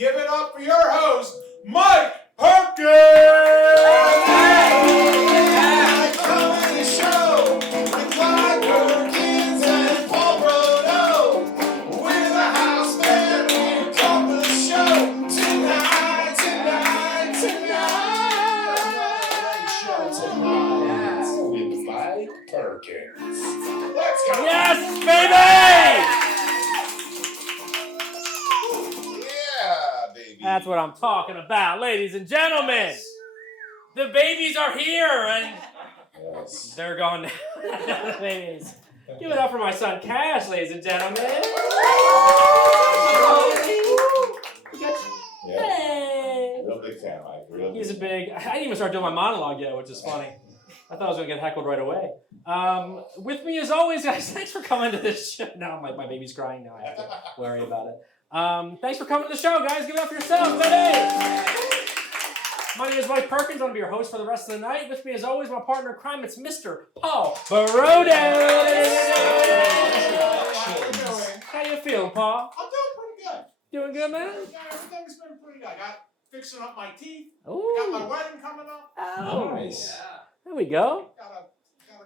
Give it up for your host, Mike Perkins! Comedy show with Mike Perkins and Paulie. We're the house band. We're coming to the show tonight. With Mike Perkins. Let's go. Yes, baby! Yeah, baby. That's what I'm talking about, ladies and gentlemen. The babies are here, and Yes. they're gone now. The babies. Give it up for my son Cash, ladies and gentlemen. Yeah. Hey. Real big fan, Mike. Real He's a big. big. I didn't even start doing my monologue yet, which is funny. I thought I was gonna get heckled right away. With me as always, guys. Thanks for coming to this show. Now my baby's crying. Now I have to worry about it. Thanks for coming to the show, guys. Give it up for yourselves, baby. My name is Mike Perkins. I'm going to be your host for the rest of the night. With me, as always, my partner in crime, it's Mr. Paul Barode. How you feeling, Paul? I'm doing pretty good. Doing good, man? Yeah, everything's been pretty good. I got fixing up my teeth. Ooh. Got my wedding coming up. Oh. Nice. There we go.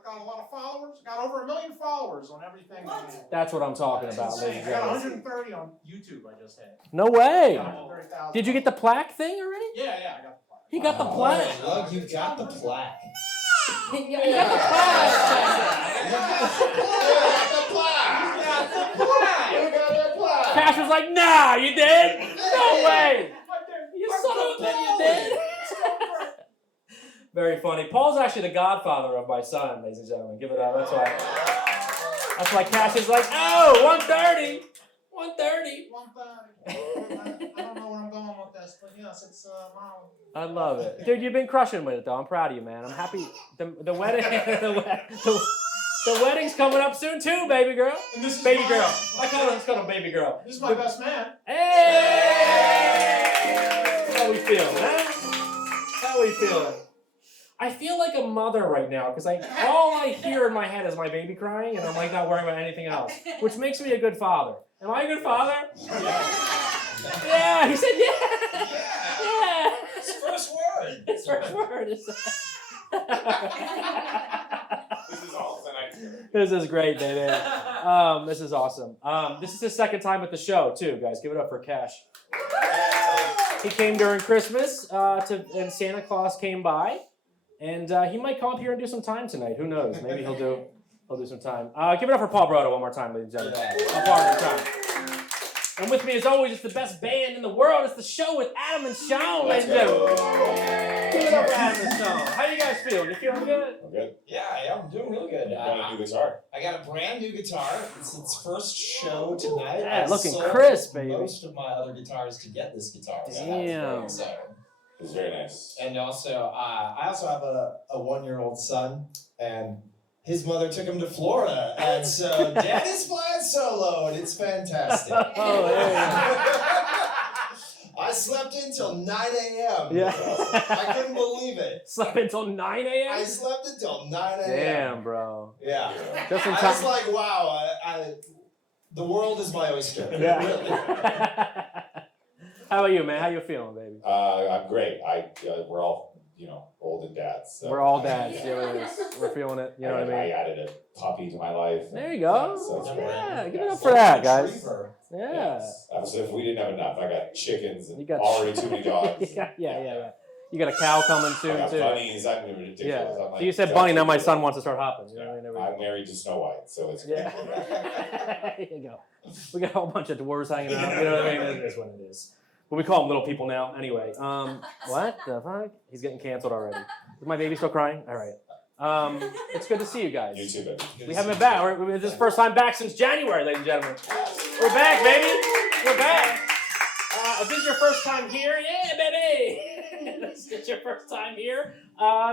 Got a lot of followers. Got over 1 million followers on everything. That's what I'm talking about, ladies I and got gentlemen. 130 on YouTube. I just had. No way. 130,000. Did you get the plaque thing already? Yeah, I got the plaque. He got the plaque. Look, you got the plaque. He got the plaque. Cash was like, nah, you did? No way. You son of a bitch, you did? Very funny. Paul's actually the godfather of my son, ladies and gentlemen. Give it up. That's why Cash is like, oh, 130. 130. 130. I don't know where I'm going with this, but yes, it's Monologue. I love it. Dude, you've been crushing with it, though. I'm proud of you, man. I'm happy. The wedding, the wedding's coming up soon, too, baby girl. And this is Baby my- girl. I call him baby girl. This is my best man. Hey! How we feeling, man? How we feeling? I feel like a mother right now because all I hear in my head is my baby crying, and I'm like not worrying about anything else, which makes me a good father. Am I a good father? Yeah. He said yeah. Yeah. His first word. His first word is. This is all tonight. This is great, baby. This is awesome. This is his second time at the show too, guys. Give it up for Cash. He came during Christmas, and Santa Claus came by, and he might come up here and do some time tonight. Who knows? Maybe he'll do some time. Give it up for Paul Brodo one more time, ladies and gentlemen. My partner in crime. And with me, as always, it's the best band in the world. It's the show with Adam and Sean, ladies and gentlemen. Give it up for Adam and Sean. How you guys feeling? You feeling good? I'm good. Yeah, I'm doing really good. Got a new guitar. I got a brand new guitar. It's its first show tonight. Yeah, I looking sold crisp, baby. most of my other guitars to get this guitar. So Damn. that's very exciting. It's very nice. And also, I also have a 1-year-old son, and his mother took him to Florida, and so Dad is flying solo, and it's fantastic. Oh, yeah. I slept until 9 a.m. Yeah. I couldn't believe it. Slept until 9 I a.m.? slept until 9 a.m. Damn, bro. Yeah. Just in I time. was like, wow, the world is my oyster. Yeah. Really. How about you, man? How you feeling, baby? I'm great. We're all, old and dads. So. We're all dads. Yeah, it is. We're feeling it. You know what I I mean? added a puppy to my life. There you go. So it's great. Yeah, give it Yes. up for that, guys. Retriever. Yeah. Yes. So if we didn't have enough, I got chickens and You got already too many dogs. yeah. You got a cow coming I soon, got too. bunnies. I'm ridiculous. Yeah. I'm like, So you said bunny, now my son wants to start hopping. You know what I mean? I'm married to Snow White, so it's great. Yeah. There you go. We got a whole bunch of dwarves hanging out. You know what I mean? It is what it is. But we call them little people now. Anyway, what the fuck? He's getting canceled already. Is my baby still crying? All right. It's good to see you guys. You too, baby. We haven't been back. This is the first time back since January, ladies and gentlemen. We're back, baby. We're back. If this is your first time here, yeah, baby. This is your first time here.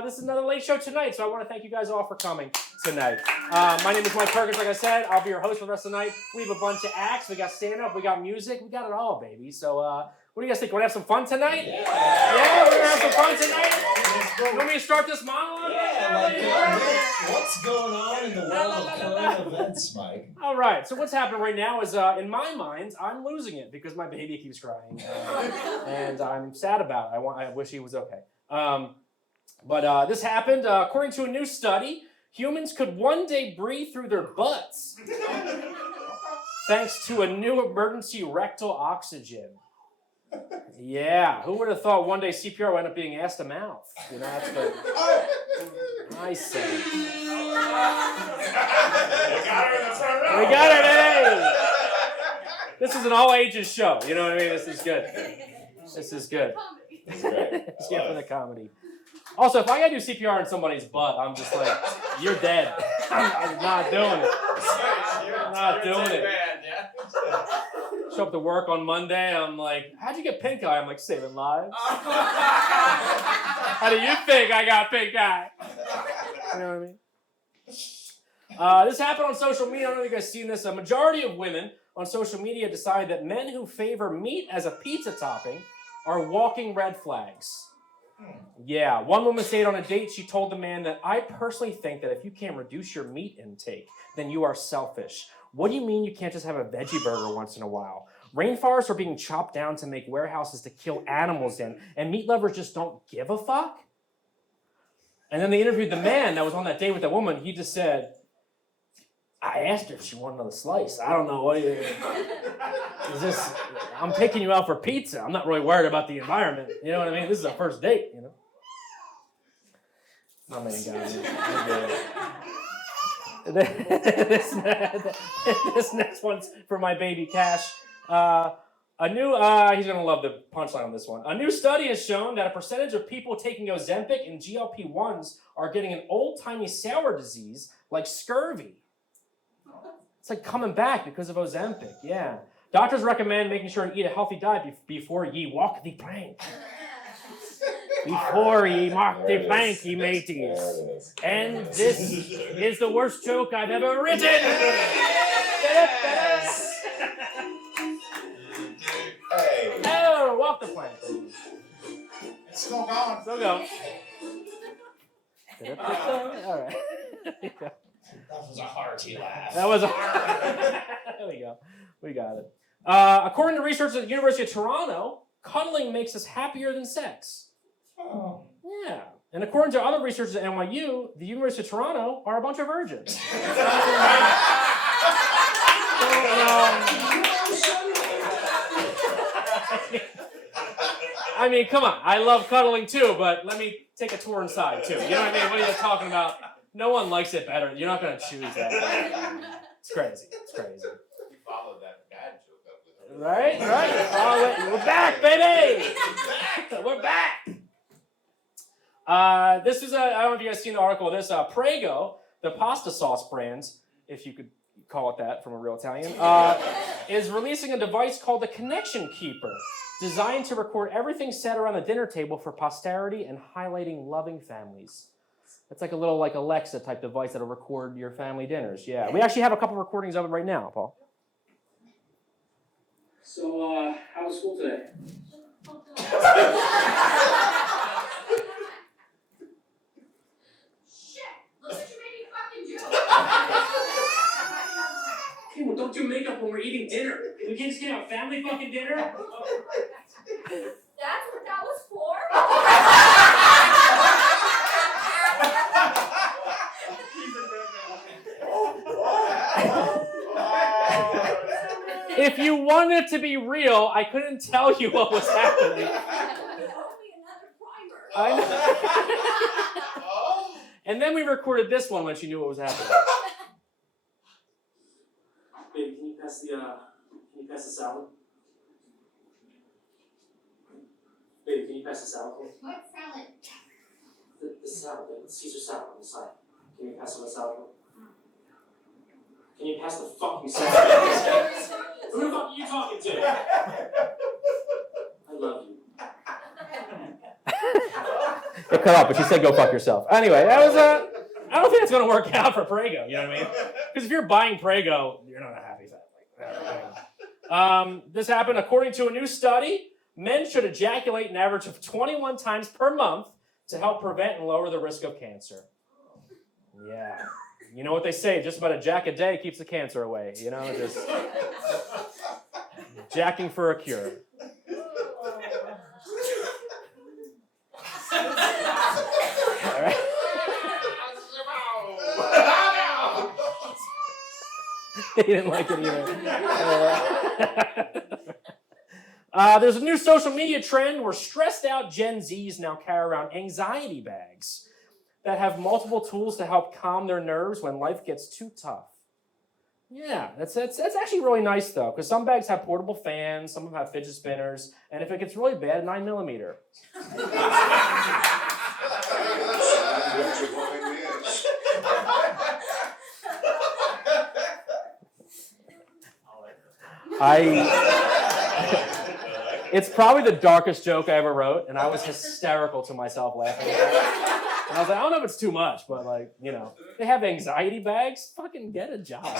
This is another late show tonight, so I want to thank you guys all for coming. tonight. My name is Mike Perkins, like I said. I'll be your host for the rest of the night. We have a bunch of acts. We got stand-up. We got music. We got it all, baby. So what do you guys think? Want to have some fun tonight? Yeah, we're going to have some fun tonight? You want me to start this monologue? What's going on in the world of current events, Mike? All right, so what's happening right now is, in my mind, I'm losing it because my baby keeps crying. And I'm sad about it. I wish he was okay. But this happened. According to a new study, humans could one day breathe through their butts thanks to a new emergency rectal oxygen. Yeah, who would have thought one day CPR would end up being ass to mouth? You know, that's what I say. We got it, hey! This is an all ages show. You know what I mean? This is good. This is good. It's here for the comedy. Also, if I gotta do CPR in somebody's butt, I'm just like, you're dead. I'm not doing it. I'm not doing it. Show up to work on Monday, I'm like, how'd you get pink eye? I'm like, saving lives. How do you think I got pink eye? You know what I mean? This happened on social media. I don't know if you guys seen this. A majority of women on social media decide that men who favor meat as a pizza topping are walking red flags. Yeah, one woman stayed on a date. She told the man that I personally think that if you can't reduce your meat intake, then you are selfish. What do you mean you can't just have a veggie burger once in a while? Rainforests are being chopped down to make warehouses to kill animals in, and meat lovers just don't give a fuck? And then they interviewed the man that was on that date with the woman. He just said, I asked her if she wanted another slice. I don't know what is this. I'm taking you out for pizza. I'm not really worried about the environment. You know what I mean? This is a first date, you know? Oh, man, guys. This next one's for my baby Cash. He's gonna love the punchline on this one. A new study has shown that a percentage of people taking Ozempic and GLP-1s are getting an old-timey sour disease like scurvy. It's like coming back because of Ozempic, yeah. Doctors recommend making sure to eat a healthy diet before ye walk the plank. Before ye mark the plank, ye mateys. And this is the worst joke I've ever written. Hey. Oh, walk the plank. It's still going. Still go. All right. That was a hearty laugh. That was a... There we go. We got it. According to research at the University of Toronto, cuddling makes us happier than sex. Oh. Yeah. And according to other researchers at NYU, the University of Toronto are a bunch of virgins. I mean, come on. I love cuddling too, but let me take a tour inside too. You know what I mean? What are you talking about? No one likes it better. You're not going to choose that. It's crazy. It's crazy. You followed that bad joke up with it. Right? We're back, baby! We're back! This is I don't know if you guys seen the article of this. Prego, the pasta sauce brand, if you could call it that from a real Italian, is releasing a device called the Connection Keeper, designed to record everything said around the dinner table for posterity and highlighting loving families. It's like a little like Alexa type device that'll record your family dinners. Yeah, we actually have a couple recordings of it right now, Paul. So, how was school today? Shit! Look what you made me fucking do! Hey, well, don't do makeup when we're eating dinner. We can't just have a family fucking dinner. That's what that was for? If you wanted it to be real, I couldn't tell you what was happening. I know. And then we recorded this one when she knew what was happening. Baby, can you pass the salad? Baby, can you pass the salad, please? What salad? The salad, the Caesar salad on the side. Can you pass the salad, please? Can you pass the fucking salad? Who the fuck are you talking to? I love you. It cut off, but she said go fuck yourself. Anyway, that was I don't think it's going to work out for Prego. You know what I mean? Because if you're buying Prego, you're not a happy family. This happened according to a new study. Men should ejaculate an average of 21 times per month to help prevent and lower the risk of cancer. Yeah. You know what they say, just about a jack a day keeps the cancer away. You know, just jacking for a cure. All right. He didn't like it either. There's a new social media trend where stressed out Gen Zs now carry around anxiety bags that have multiple tools to help calm their nerves when life gets too tough. Yeah, that's actually really nice though, because some bags have portable fans, some of them have fidget spinners, and if it gets really bad, 9mm. It's probably the darkest joke I ever wrote, and I was hysterical to myself laughing at that. And I was like, I don't know if it's too much, but like, you know, they have anxiety bags. Fucking get a job. Get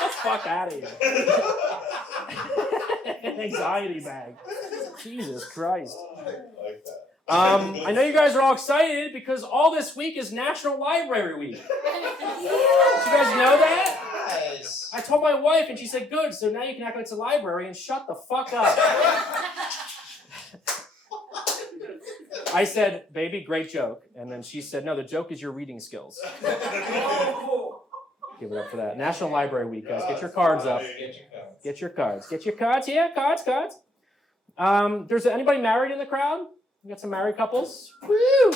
the fuck out of here. An anxiety bag. Jesus Christ. I know you guys are all excited because all this week is National Library Week. Did you guys know that? Nice. I told my wife and she said, good, so now you can act like it's a library and shut the fuck up. I said, baby, great joke. And then she said, no, the joke is your reading skills. Give it up for that. National Library Week, guys. Get your cards up. Get your cards. Get your cards. Yeah, cards. There's anybody married in the crowd? We got some married couples. Woo!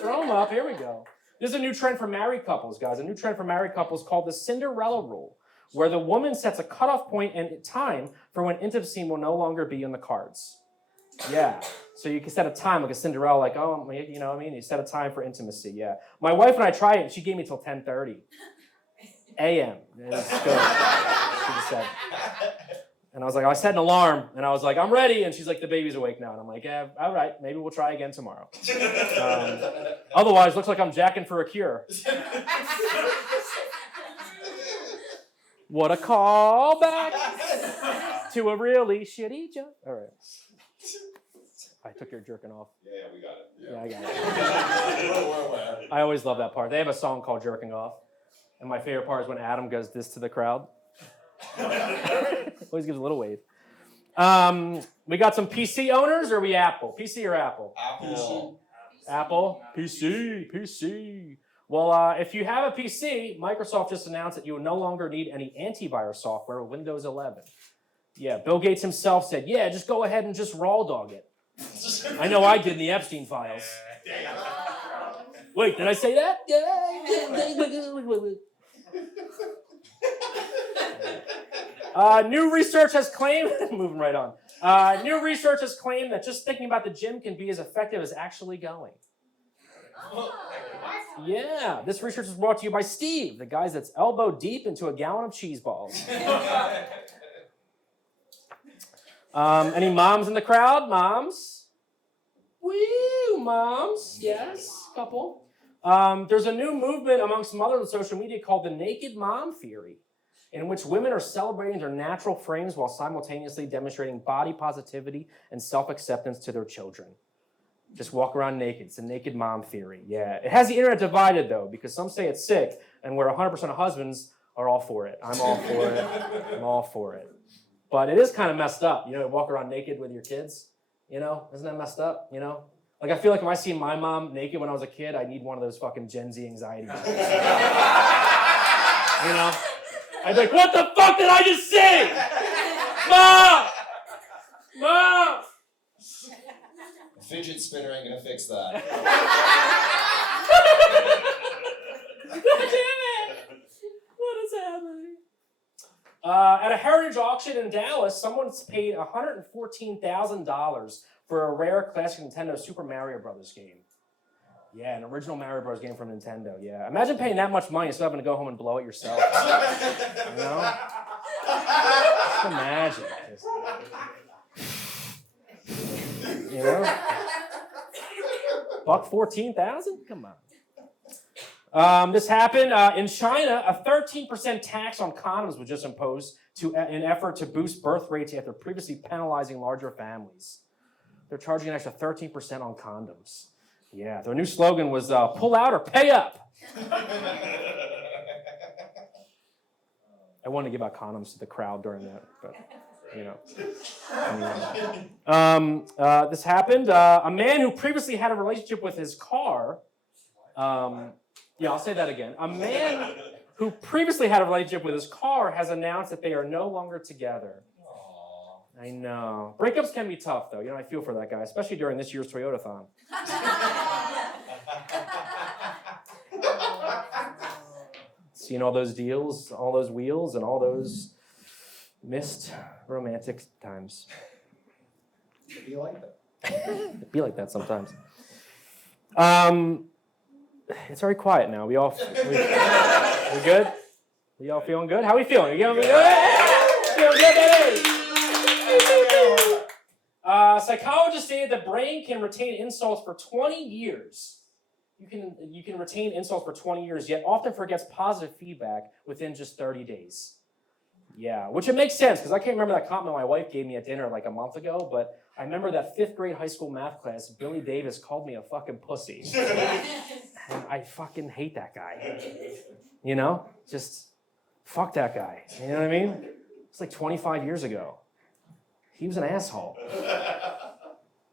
Throw them up. Here we go. This is a new trend for married couples, guys. A new trend for married couples called the Cinderella Rule, where the woman sets a cutoff point and time for when intimacy will no longer be in the cards. Yeah. So you can set a time like a Cinderella, like, oh, you know what I mean? You set a time for intimacy, yeah. My wife and I tried it, and she gave me till 10:30 a.m. It was good. She just said. And I was like, I set an alarm, and I was like, I'm ready. And she's like, the baby's awake now. And I'm like, yeah, all right, maybe we'll try again tomorrow. Otherwise, looks like I'm jacking for a cure. What a callback to a really shitty joke. All right. I took your jerking off. Yeah, we got it. Yeah, I got it. I always love that part. They have a song called Jerking Off. And my favorite part is when Adam goes this to the crowd. Always gives a little wave. We got some PC owners, or are we Apple? PC or Apple? Apple? PC. Well, if you have a PC, Microsoft just announced that you will no longer need any antivirus software with Windows 11. Yeah, Bill Gates himself said, yeah, just go ahead and just raw dog it. I know I did in the Epstein files. Wait, did I say that? New research has claimed, moving right on. New research has claimed that just thinking about the gym can be as effective as actually going. Yeah, this research is brought to you by Steve, the guy that's elbow deep into a gallon of cheese balls. Any moms in the crowd? Moms? Woo, moms. Yes, couple. There's a new movement amongst mothers on social media called the naked mom theory, in which women are celebrating their natural frames while simultaneously demonstrating body positivity and self-acceptance to their children. Just walk around naked. It's a naked mom theory. Yeah. It has the internet divided, though, because some say it's sick, and where 100% of husbands are all for it. I'm all for it. I'm all for it. But it is kind of messed up, you know, to walk around naked with your kids. You know, isn't that messed up, you know? Like, I feel like if I see my mom naked when I was a kid, I need one of those fucking Gen Z anxiety bags. You know? I'd be like, what the fuck did I just say? Mom! Fidget spinner ain't gonna fix that. God damn it! What is happening? At a heritage auction in Dallas, someone's paid $114,000 for a rare classic Nintendo Super Mario Brothers game. Yeah, an original Mario Bros. Game from Nintendo, yeah. Imagine paying that much money and still having to go home and blow it yourself. You know? Just imagine. You know? $14,000? Come on. This happened in China. A 13% tax on condoms was just imposed in an effort to boost birth rates after previously penalizing larger families. They're charging an extra 13% on condoms. Yeah, their new slogan was pull out or pay up. I wanted to give out condoms to the crowd during that, but, you know. This happened. A man who previously had a relationship with his car. I'll say that again. A man who previously had a relationship with his car has announced that they are no longer together. Aww. I know. Breakups can be tough, though. You know, I feel for that guy, especially during this year's Toyota-thon. Seeing all those deals, all those wheels, and all those missed romantic times. It'd be like that. It'd be like that sometimes. It's very quiet now. We good? We all feeling good? How are we feeling? You feeling good? Feeling good, baby? Psychologists say the brain can retain insults for 20 years. You can retain insults for 20 years, yet often forgets positive feedback within just 30 days. Yeah, which it makes sense, because I can't remember that compliment my wife gave me at dinner like a month ago, but I remember that 5th grade high school math class, Billy Davis called me a fucking pussy. And I fucking hate that guy. You know? Just fuck that guy. You know what I mean? It's like 25 years ago. He was an asshole.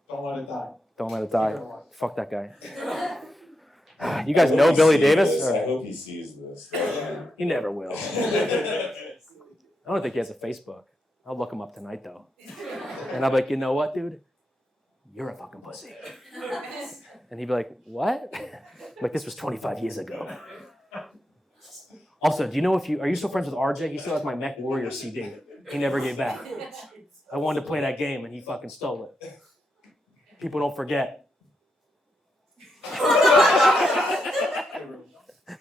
Don't let it die. Don't let it die. Fuck that guy. You guys know Billy Davis? I hope he sees this. He never will. I don't think he has a Facebook. I'll look him up tonight, though. And I'll be like, you know what, dude? You're a fucking pussy. And he'd be like, what? I'm like, this was 25 years ago. Also, do you know are you still friends with RJ? He still has my Mech Warrior CD. He never gave back. I wanted to play that game, and he fucking stole it. People don't forget.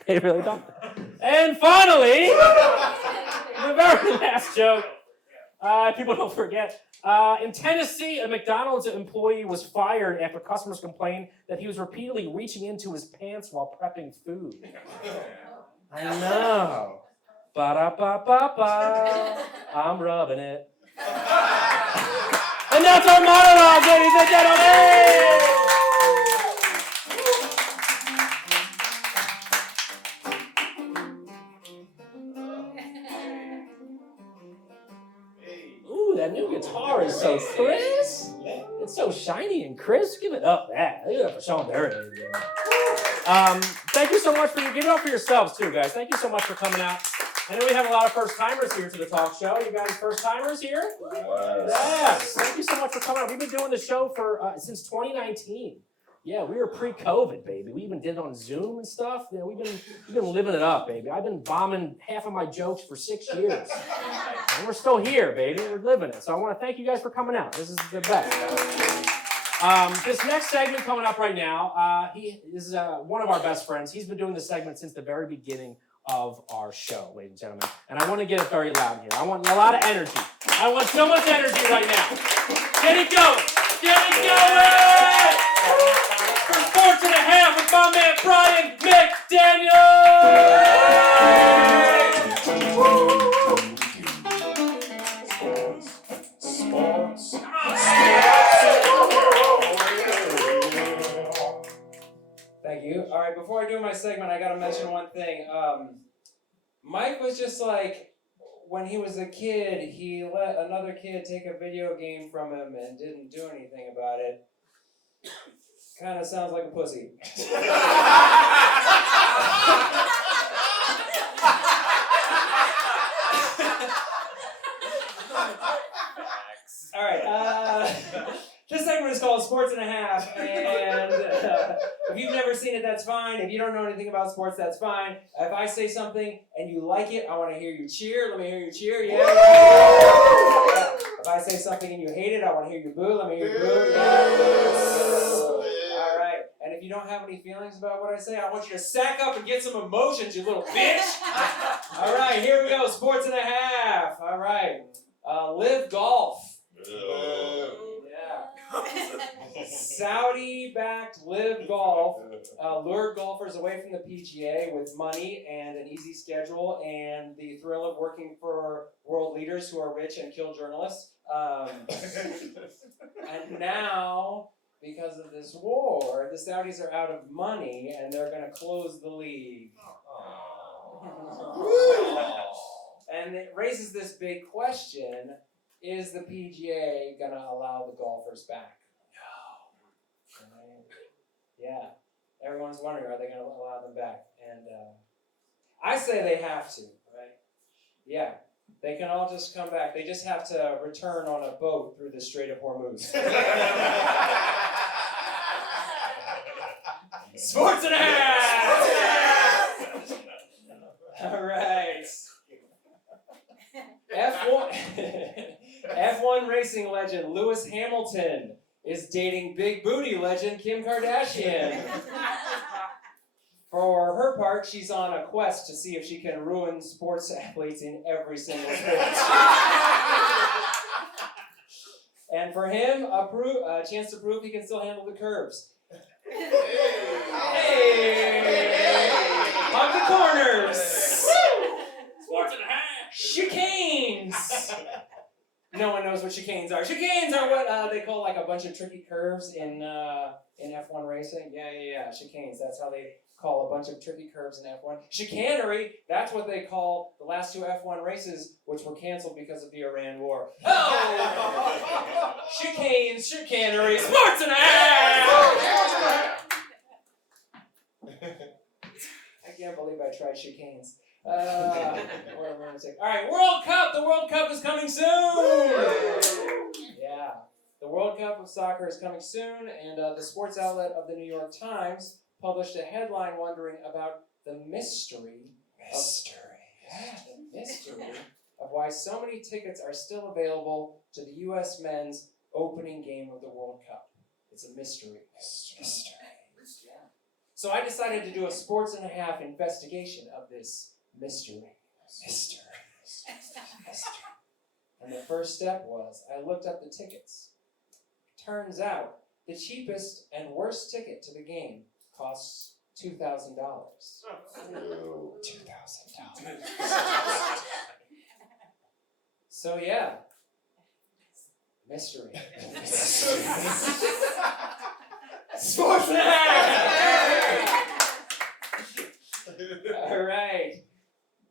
They really don't. And finally, the very last joke. People don't forget. In Tennessee, a McDonald's employee was fired after customers complained that he was repeatedly reaching into his pants while prepping food. I know. Ba-da-ba-ba-ba. I'm rubbing it. And that's our monologue, ladies and gentlemen! Ooh, that new guitar is so crisp. It's so shiny and crisp. Give it up, that. Give it up for Sean Derry. Thank you so much give it up for yourselves too, guys. Thank you so much for coming out. I know we have a lot of first-timers here to the talk show. You guys first-timers here? Yes. Thank you so much for coming out. We've been doing the show since 2019. Yeah, we were pre-COVID, baby. We even did it on Zoom and stuff. You know, we've been living it up, baby. I've been bombing half of my jokes for 6 years. And we're still here, baby. We're living it. So I want to thank you guys for coming out. This is the best. This next segment coming up right now, he is one of our best friends. He's been doing this segment since the very beginning of our show, ladies and gentlemen. And I want to get it very loud here. I want a lot of energy. I want so much energy right now. Get it going. Get it going. For Sports and a Half with my man Brian McDaniel. Thank you. All right, before I do my segment, I got to mention one thing. Mike was just like, when he was a kid, he let another kid take a video game from him and didn't do anything about it. Kind of sounds like a pussy. All right. This segment is called Sports and a Half, and if you've never seen it, that's fine. If you don't know anything about sports, that's fine. If I say something and you like it, I want to hear you cheer. Let me hear you cheer. Yeah. If I say something and you hate it, I want to hear you boo. Let me hear you boo. Yeah. All right. And if you don't have any feelings about what I say, I want you to sack up and get some emotions, you little bitch. All right, here we go. Sports and a Half. All right. Live golf. Yeah. Saudi-backed Live Golf lured golfers away from the PGA with money and an easy schedule and the thrill of working for world leaders who are rich and kill journalists. And now, because of this war, the Saudis are out of money and they're going to close the league. And it raises this big question, is the PGA going to allow the golfers back? No. Right? Yeah. Everyone's wondering, are they going to allow them back? And I say they have to, right? Yeah. They can all just come back. They just have to return on a boat through the Strait of Hormuz. Sports and a half! All right. F1 racing legend Lewis Hamilton is dating big booty legend Kim Kardashian. For her part, she's on a quest to see if she can ruin sports athletes in every single sport. And for him, a chance to prove he can still handle the curves. Hey! On the corners! Sports and a half! Chicanes! No one knows what chicanes are. Chicanes are what they call like a bunch of tricky curves in F1 racing. Yeah. Chicanes. That's how they call a bunch of tricky curves in F1. Chicanery, that's what they call the last two F1 races, which were canceled because of the Iran war. Oh! Chicanes, chicanery, sports and a half! I can't believe I tried chicanes. What a lunatic. All right, World Cup. The World Cup is coming soon. Yeah, the World Cup of soccer is coming soon, and the sports outlet of the New York Times published a headline wondering about the mystery of why so many tickets are still available to the U.S. men's opening game of the World Cup. It's a mystery. Yeah. So I decided to do a sports and a half investigation of this mystery. And the first step was I looked up the tickets. Turns out the cheapest and worst ticket to the game costs $2,000. $2,000. So yeah, mystery. Sports and a half! All right.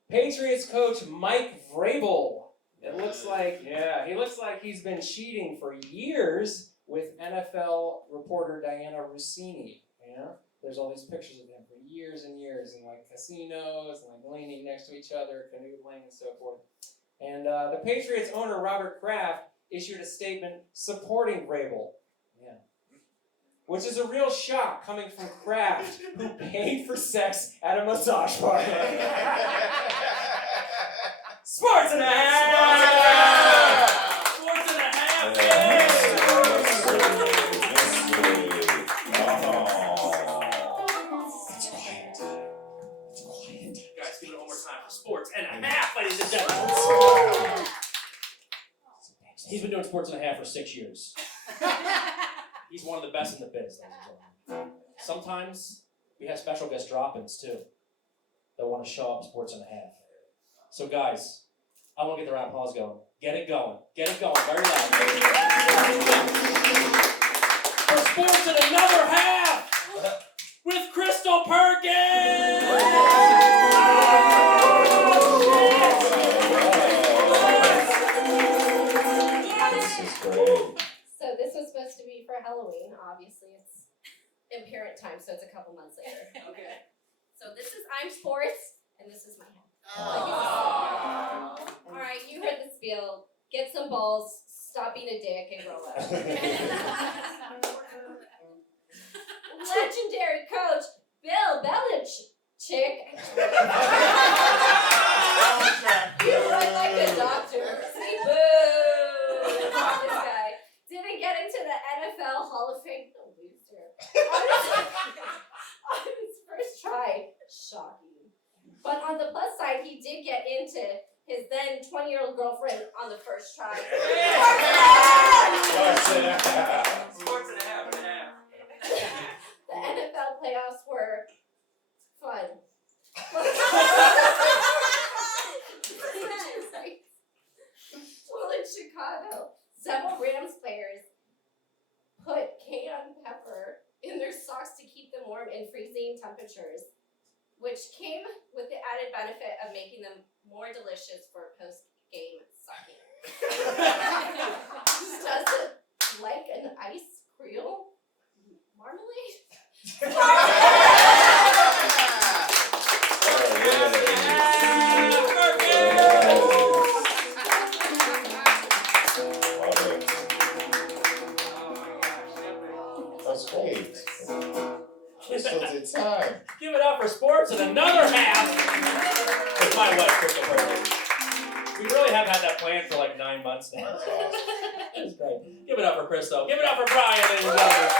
Patriots coach Mike Vrabel. It looks like, he looks like he's been cheating for years with NFL reporter Diana Rossini. You know, there's all these pictures of him for years and years in like casinos and like leaning next to each other, canoodling and so forth. And the Patriots owner Robert Kraft issued a statement supporting Vrabel. Yeah. Which is a real shock coming from Kraft, who paid for sex at a massage parlor. Sports and a half! Sports and a half! It's quiet. Guys, give it one more time for sports and a half, ladies and gentlemen. He's been doing sports and a half for 6 years. He's one of the best in the biz, ladies and gentlemen. Sometimes we have special guest drop-ins too that want to show up sports and a half. So guys, I want to get the round of applause going. Get it going. Get it going. Very loud. For sports and another half with Crystal Perkins! This is great. So this was supposed to be for Halloween. Obviously, it's in parent time, so it's a couple months later. Okay. So this is I'm Sports, and this is my hat. All right, you heard the spiel. Get some balls, stop being a dick, and grow up. Legendary coach Bill Belichick. You look like a doctor. See, boo! This guy didn't get into the NFL Hall of Fame. No loser. On his first try. Shocking. But on the plus side, he did get into his then 20-year-old girlfriend on the first try. Sports and a half. Sports and a half and a half. temperatures, which came with the added benefit of making them more delicious for post-game sucking. Does it like an ice creole marmalade? That's great. Crystal did time. Give it up for sports and another half with my wife, Crystal Perkins. We really have had that planned for like 9 months now. That's awesome. That's great. Give it up for Crystal. Give it up for Brian, ladies and gentlemen.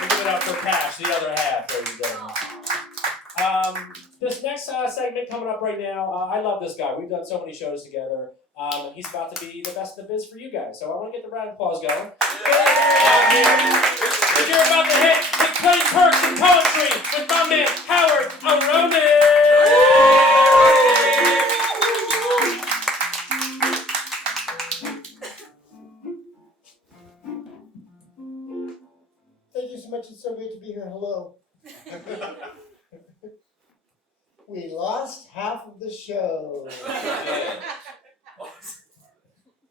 And give it up for Cash, the other half, ladies and gentlemen. This next segment coming up right now, I love this guy. We've done so many shows together. He's about to be the best in the biz for you guys. So I want to get the round of applause going. If you're about to hit plain perks and poetry with my man Howard Aronin. Thank you so much. It's so great to be here. Hello. We lost half of the show.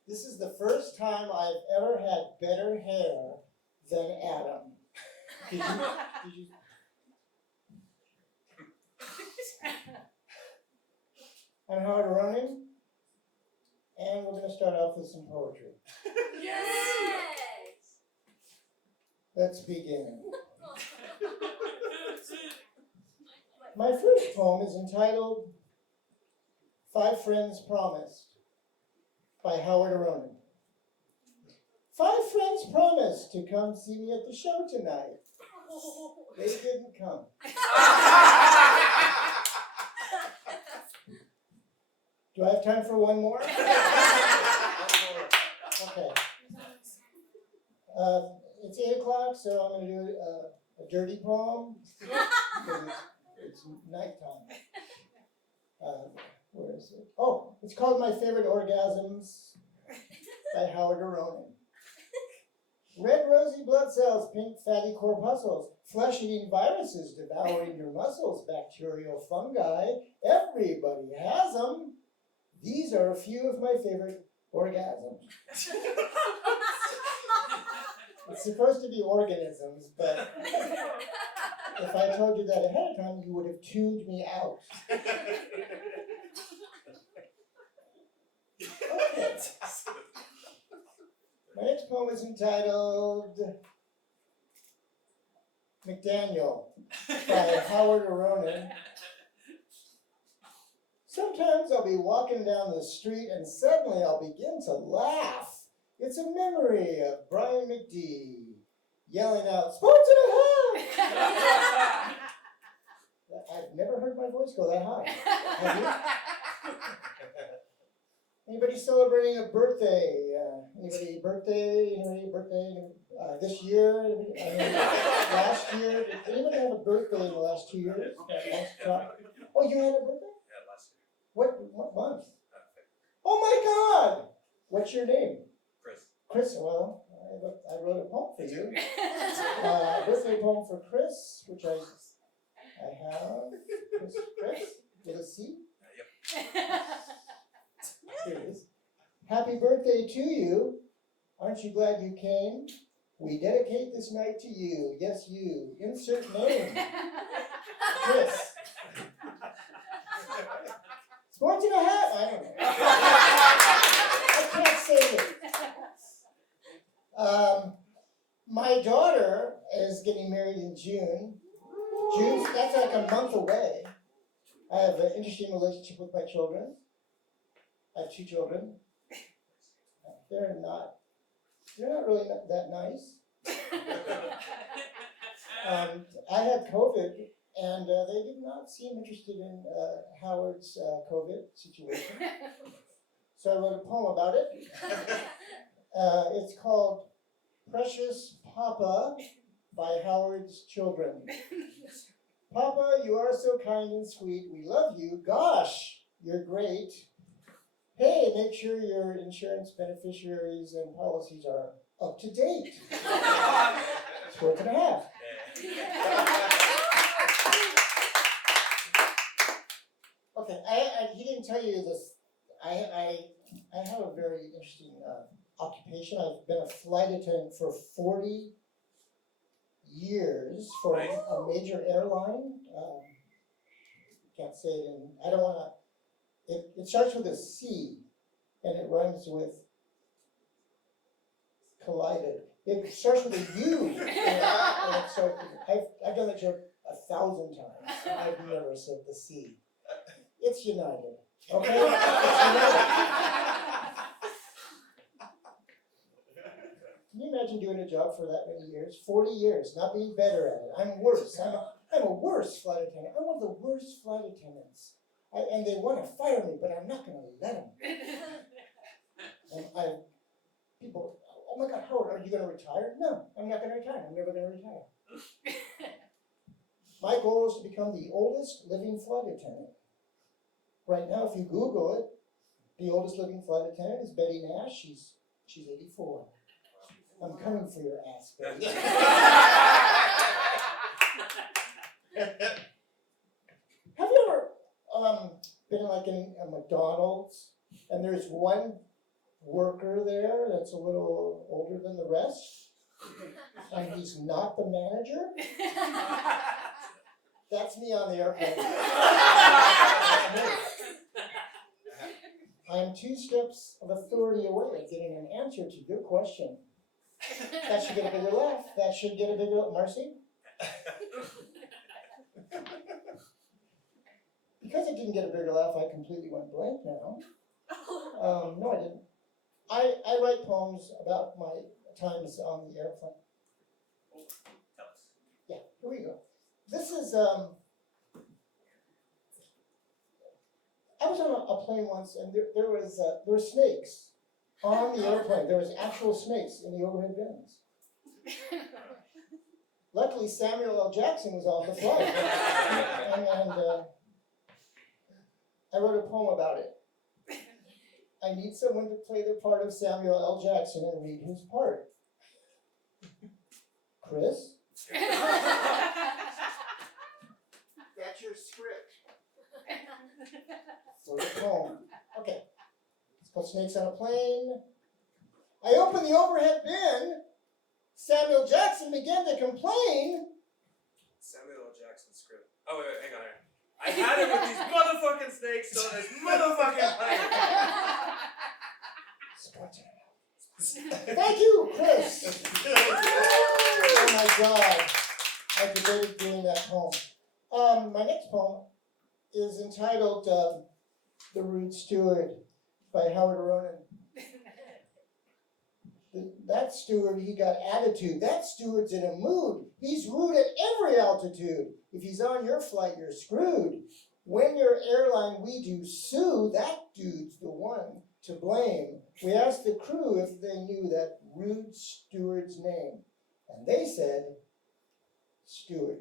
This is the first time I've ever had better hair than Adam. Did you? I'm Howard Aronin, and we're going to start off with some poetry. Yes! Let's begin. My first poem is entitled 5 Friends Promised by Howard Aronin. 5 friends promised to come see me at the show tonight. They didn't come. Do I have time for one more? Okay. It's 8 o'clock, so I'm going to do a dirty poem because it's nighttime. Where is it? Oh, it's called My Favorite Orgasms by Howard Aronin. Red rosy blood cells, pink fatty corpuscles, flesh-eating viruses devouring your muscles, bacterial fungi, everybody has them. These are a few of my favorite orgasms. It's supposed to be organisms, but if I told you that ahead of time, you would have tuned me out. Okay. My next poem is entitled McDaniel by Howard Aronin. Sometimes I'll be walking down the street and suddenly I'll begin to laugh. It's a memory of Brian McD yelling out, "Sports in a half!" I've never heard my voice go that high. Have you? Anybody celebrating a birthday? Anybody birthday? This year? I mean, last year? Did anybody have a birthday in the last 2 years? Oh, you had a birthday? Yeah, last year. What month? Oh my God! What's your name? Chris. Well, I wrote a poem for you. A birthday poem for Chris, which I have. Chris with a C. Yep. Here it is. Happy birthday to you. Aren't you glad you came? We dedicate this night to you. Yes, you. Insert name. Chris. Sports in a hat? I don't know. I can't say it. My daughter is getting married in June. That's like a month away. I have an interesting relationship with my children. I have 2 children. They're not really that nice. I had COVID, and they did not seem interested in Howard's COVID situation. So I wrote a poem about it. It's called Precious Papa by Howard's Children. Papa, you are so kind and sweet. We love you. Gosh, you're great. Hey, make sure your insurance beneficiaries and policies are up to date. Sports in a half. can tell you this. I have a very interesting occupation. I've been a flight attendant for 40 years for a major airline. Can't say it in. I don't want to. It starts with a C, and it rhymes with collided. It starts with a U. And it starts with, I've done that joke 1,000 times. I've never said the C. It's United. Okay? It's United. Can you imagine doing a job for that many years? 40 years, not being better at it. I'm worse. I'm a worse flight attendant. I'm one of the worst flight attendants. And they want to fire me, but I'm not going to let them. And people, oh my God, Howard, are you going to retire? No, I'm not going to retire. I'm never going to retire. My goal is to become the oldest living flight attendant. Right now, if you Google it, the oldest living flight attendant is Betty Nash. She's 84. I'm coming for your ass, Betty. Have you ever been like in a McDonald's and there's one worker there that's a little older than the rest and he's not the manager? That's me on the airplane. I am 2 steps of authority away of getting an answer to your question. That should get a bigger laugh. That should get a bigger laugh. Marcy? Because it didn't get a bigger laugh, I completely went blank now. No, I didn't. I write poems about my times on the airplane. Tell us. Yeah, here we go. This is, I was on a plane once and there were snakes on the airplane. There was actual snakes in the overhead bins. Luckily, Samuel L. Jackson was on the flight. and I wrote a poem about it. I need someone to play the part of Samuel L. Jackson and read his part. Chris? That's your script for the poem. Okay. It's called Snakes on a Plane. I opened the overhead bin. Samuel Jackson began to complain. Samuel L. Jackson script. Oh, wait, hang on. I had it with these motherfucking snakes on this motherfucking plane. Thank you, Chris. Oh my God. I debated doing that poem. My next poem is entitled The Rude Steward by Howard Aronin. That steward, he got attitude. That steward's in a mood. He's rude at every altitude. If he's on your flight, you're screwed. When your airline we do sue, that dude's the one to blame. We asked the crew if they knew that rude steward's name. And they said, Stewart.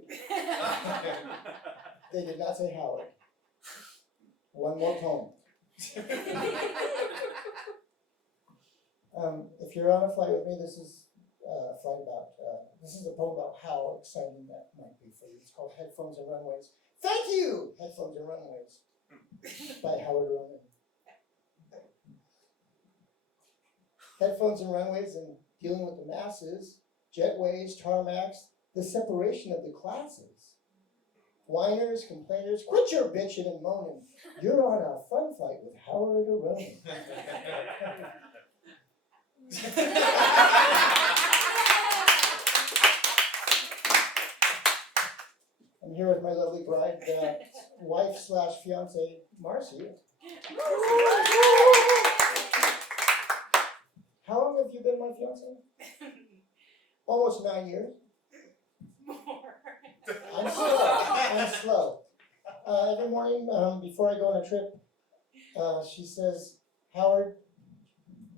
They did not say Howard. One more poem. If you're on a flight with me, this is a flight about, this is a poem about how exciting that might be for you. It's called Headphones and Runways. Thank you! Headphones and Runways by Howard Aronin. Headphones and runways and dealing with the masses, jetways, tarmacs, the separation of the classes. Whiners, complainers, quit your bitching and moaning. You're on a fun flight with Howard Aronin. I'm here with my lovely bride, wife / fiance, Marcy. How long have you been my fiance? Almost 9 years. I'm slow. Every morning before I go on a trip, she says, Howard,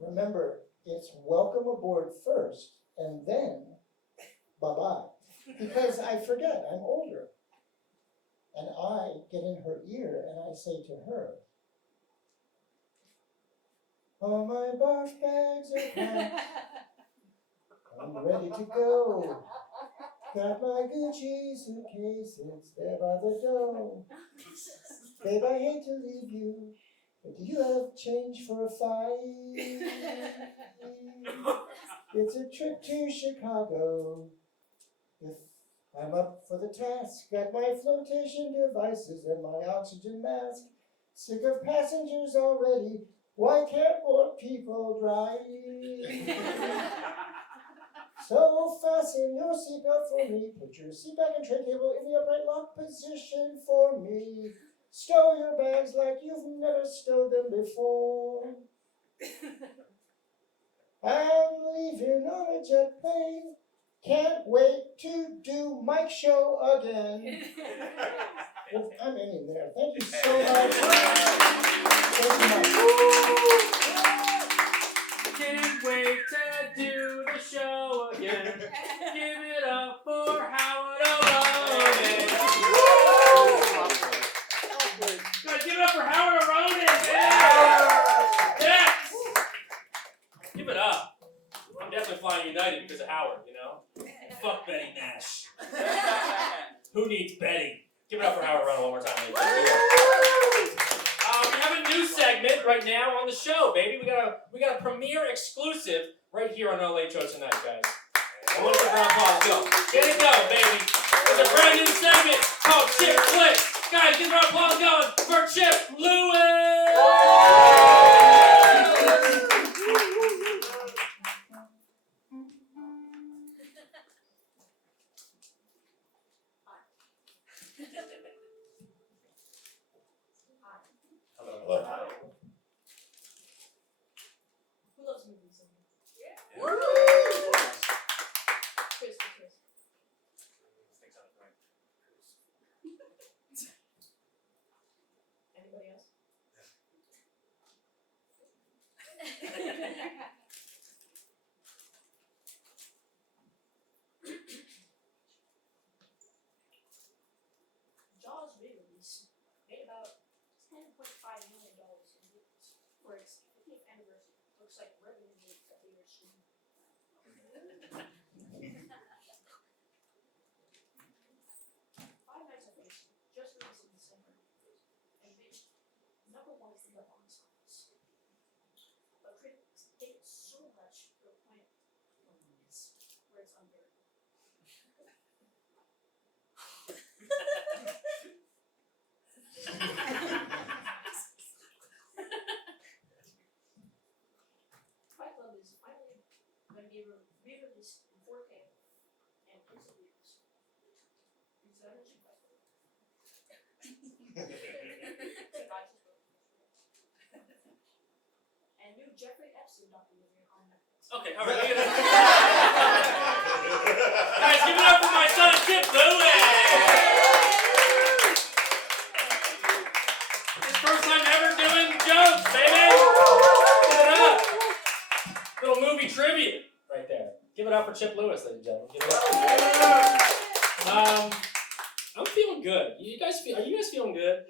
remember, it's welcome aboard first, and then bye-bye. Because I forget, I'm older. And I get in her ear and I say to her, all my box bags are packed. I'm ready to go. Got my Gucci suitcases there by the door. Babe, I hate to leave you, Do you have change for a fight? It's a trip to Chicago. If I'm up for the task, got my flotation devices and my oxygen mask. Sick of passengers already. Why can't more people drive? So fasten your seatbelt for me. Put your seat back and tray table in the upright lock position for me. Stow your bags like you've never stowed them before. I'm leaving on a jet plane. Can't wait to do Mike's show again. I'm ending there. Thank you so much. Thank you much. Can't wait to do the show again. Give it up for Howard Aronin. Guys, give it up for Howard Aronin. Yeah. Yes. Give it up. I'm definitely flying United because of Howard, you know? Fuck Betty Nash. Who needs Betty? Give it up for Howard Aronin one more time. We have a new segment right now on the show, baby. We got a premiere exclusive right here on No Late Show tonight, guys. I want to give a round of applause. Go. Get it going, baby. It's a brand new segment called Chip Flicks. Guys, give a round of applause going for Chip Lewis. Hello. Who loves movies? Yeah. Chris. Anybody else? Jaws re-release made about $10.5 million for its 50th anniversary. Looks like revenue made that they were soon. Five Nights at Freddy's just released in December and reached #1 in the box office. But critics hate it so much to the point where it's unbearable. Fight Club is finally going to be re-released in 4K and instant reviews. Because I mentioned Fight Club. And new Jeffrey Epstein documentary on Netflix. Okay, all right. Guys, give it up for my son, Chip Lewis. His first time ever doing jokes, baby. Give it up. Little movie trivia right there. Give it up for Chip Lewis, ladies and gentlemen. Give it up. I'm feeling good. Are you guys feeling good?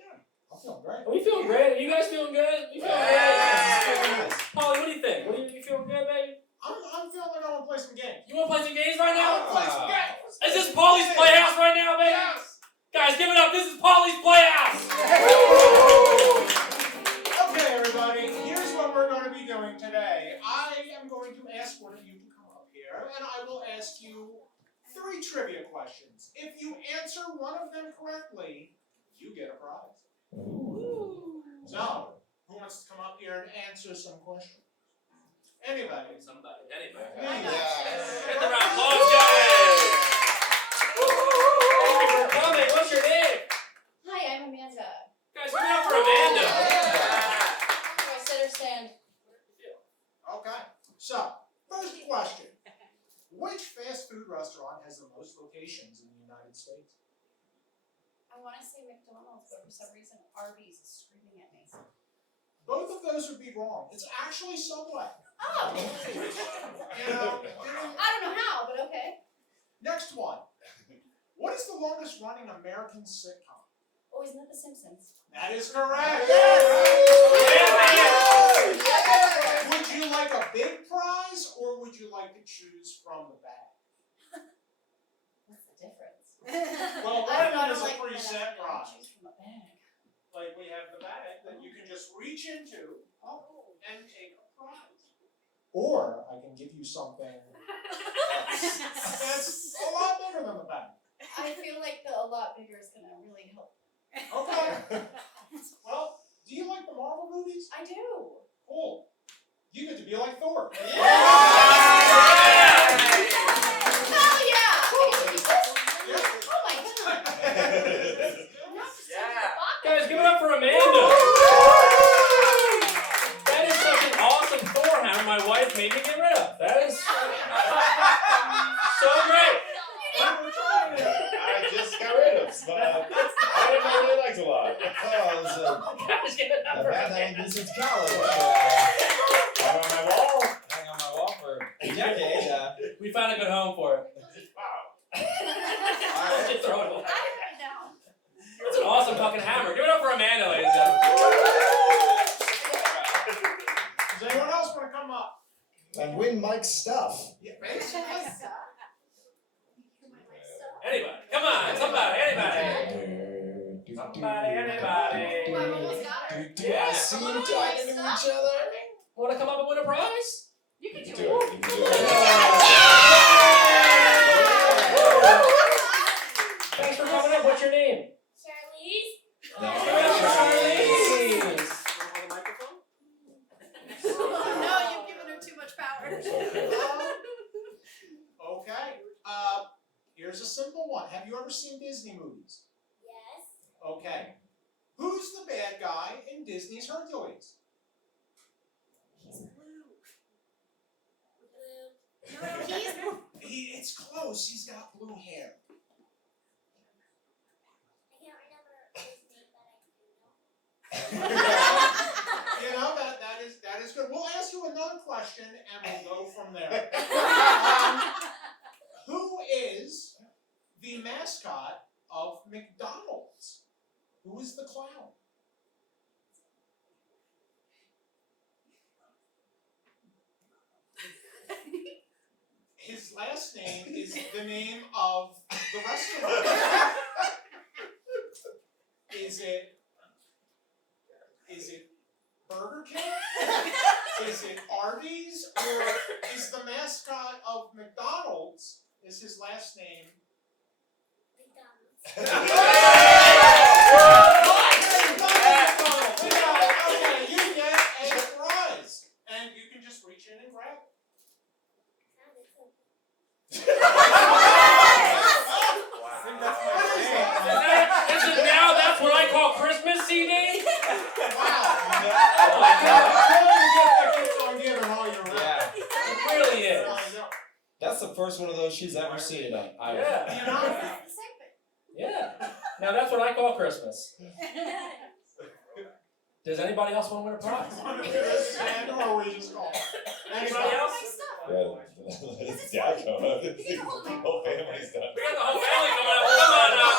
I'm feeling great. Are we feeling great? Are you guys feeling good? We feeling good? Paulie, what do you think? You feeling good, baby? I'm feeling like I want to play some games. You want to play some games right now? Play some games. Is this Paulie's Playhouse right now, baby? Yes. Guys, give it up. This is Paulie's Playhouse. Okay, everybody. Here's what we're going to be doing today. I am going to ask one of you to come up here, and I will ask you 3 trivia questions. If you answer one of them correctly, you get a prize. So, who wants to come up here and answer some questions? Anybody? Somebody. Me. Get the round of applause, guys. Thank you for coming. What's your name? Hi, I'm Amanda. Guys, give it up for Amanda. Do I sit or stand? Okay. So, first question. Which fast food restaurant has the most locations in the United States? I want to say McDonald's, but for some reason Arby's is screaming at me. Both of those would be wrong. It's actually Subway. Oh! You know, I don't know how, but okay. next one. What is the longest running American sitcom? Oh, isn't that The Simpsons? That is correct. Yes. Would you like a big prize or would you like to choose from the bag? What's the difference? Well, I don't know, one I is don't a like preset that. prize. Choose from a bag. like we have the bag that you can just reach into and take a prize. Or I can give you something that's a lot bigger than the bag. I feel like the a lot bigger is gonna really help. Okay. Well, do you like the Marvel movies? I do. Cool. You get to be like Thor. Hell yeah! Oh my god. Guys, give it up for Amanda. That is such an awesome Thor hammer my wife made me get rid of. That is so great. I just got rid of some items I really liked a lot. Oh, it was Guys, give it up a for band I Amanda. ain't been since college. Hung on my wall for a decade. We found a good home for it. Just throw it away. It's an awesome fucking hammer. Give it up for Amanda, ladies and gentlemen. Does anyone else want to come up? And win Mike's stuff. Yeah, basically. Anybody. Come on, somebody, anybody. Somebody, anybody. I almost got her. Yeah. See you talking to each other. Want to come up and win a prize? You can do Do it. it. You can do it. Thanks for coming up. What's your name? Charlize. No, Give it up for Charlize. No, you've given her too much power. Okay. Here's a simple one. Have you ever seen Disney movies? Yes. Okay. Who's the bad guy in Disney's Hercules? He's blue. No, he's blue. It's close. He's got blue hair. I can't remember his name, but I do know. You know, that is good. We'll ask you another question and we'll go from there. Who is the mascot of McDonald's? Who is the clown? His last name is the name of the restaurant. Is it Burger King? Is it Arby's? Or is the mascot of McDonald's, is his last name? McDonald's. Okay, you get a prize. And you can just reach in and grab it. Now that's what I call Christmas CD? Wow. Oh my God. Yeah. It really is. That's the first one of those she's ever seen on. Yeah. You know? Yeah. Now that's what I call Christmas. Does anybody else want to win a prize? Or we just call it? Anybody else? Yeah, it's dad coming up. The whole family's done. We got the whole family coming up. Come on now.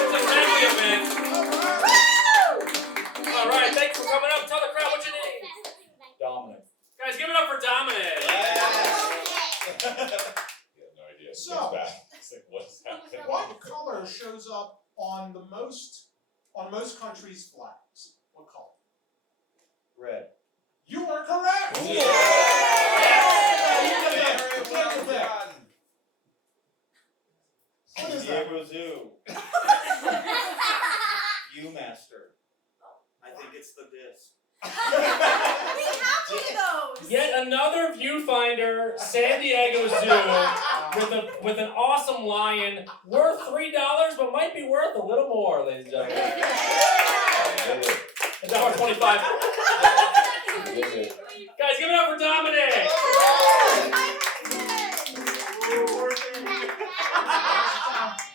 It's a family event. All right, thanks for coming up. Tell the crowd what you need. Dominic. Guys, give it up for Dominic. Yeah. You have no idea. So, It's like, what's happening? what color shows up on most countries' flags? What color? Red. You are correct! Yeah. What is that? Diego Zoo. Viewmaster. I think it's the disc. We have one of those. Yet another viewfinder, San Diego Zoo, with an awesome lion, worth $3, but might be worth a little more, ladies and gentlemen. $1.25. Guys, give it up for Dominic.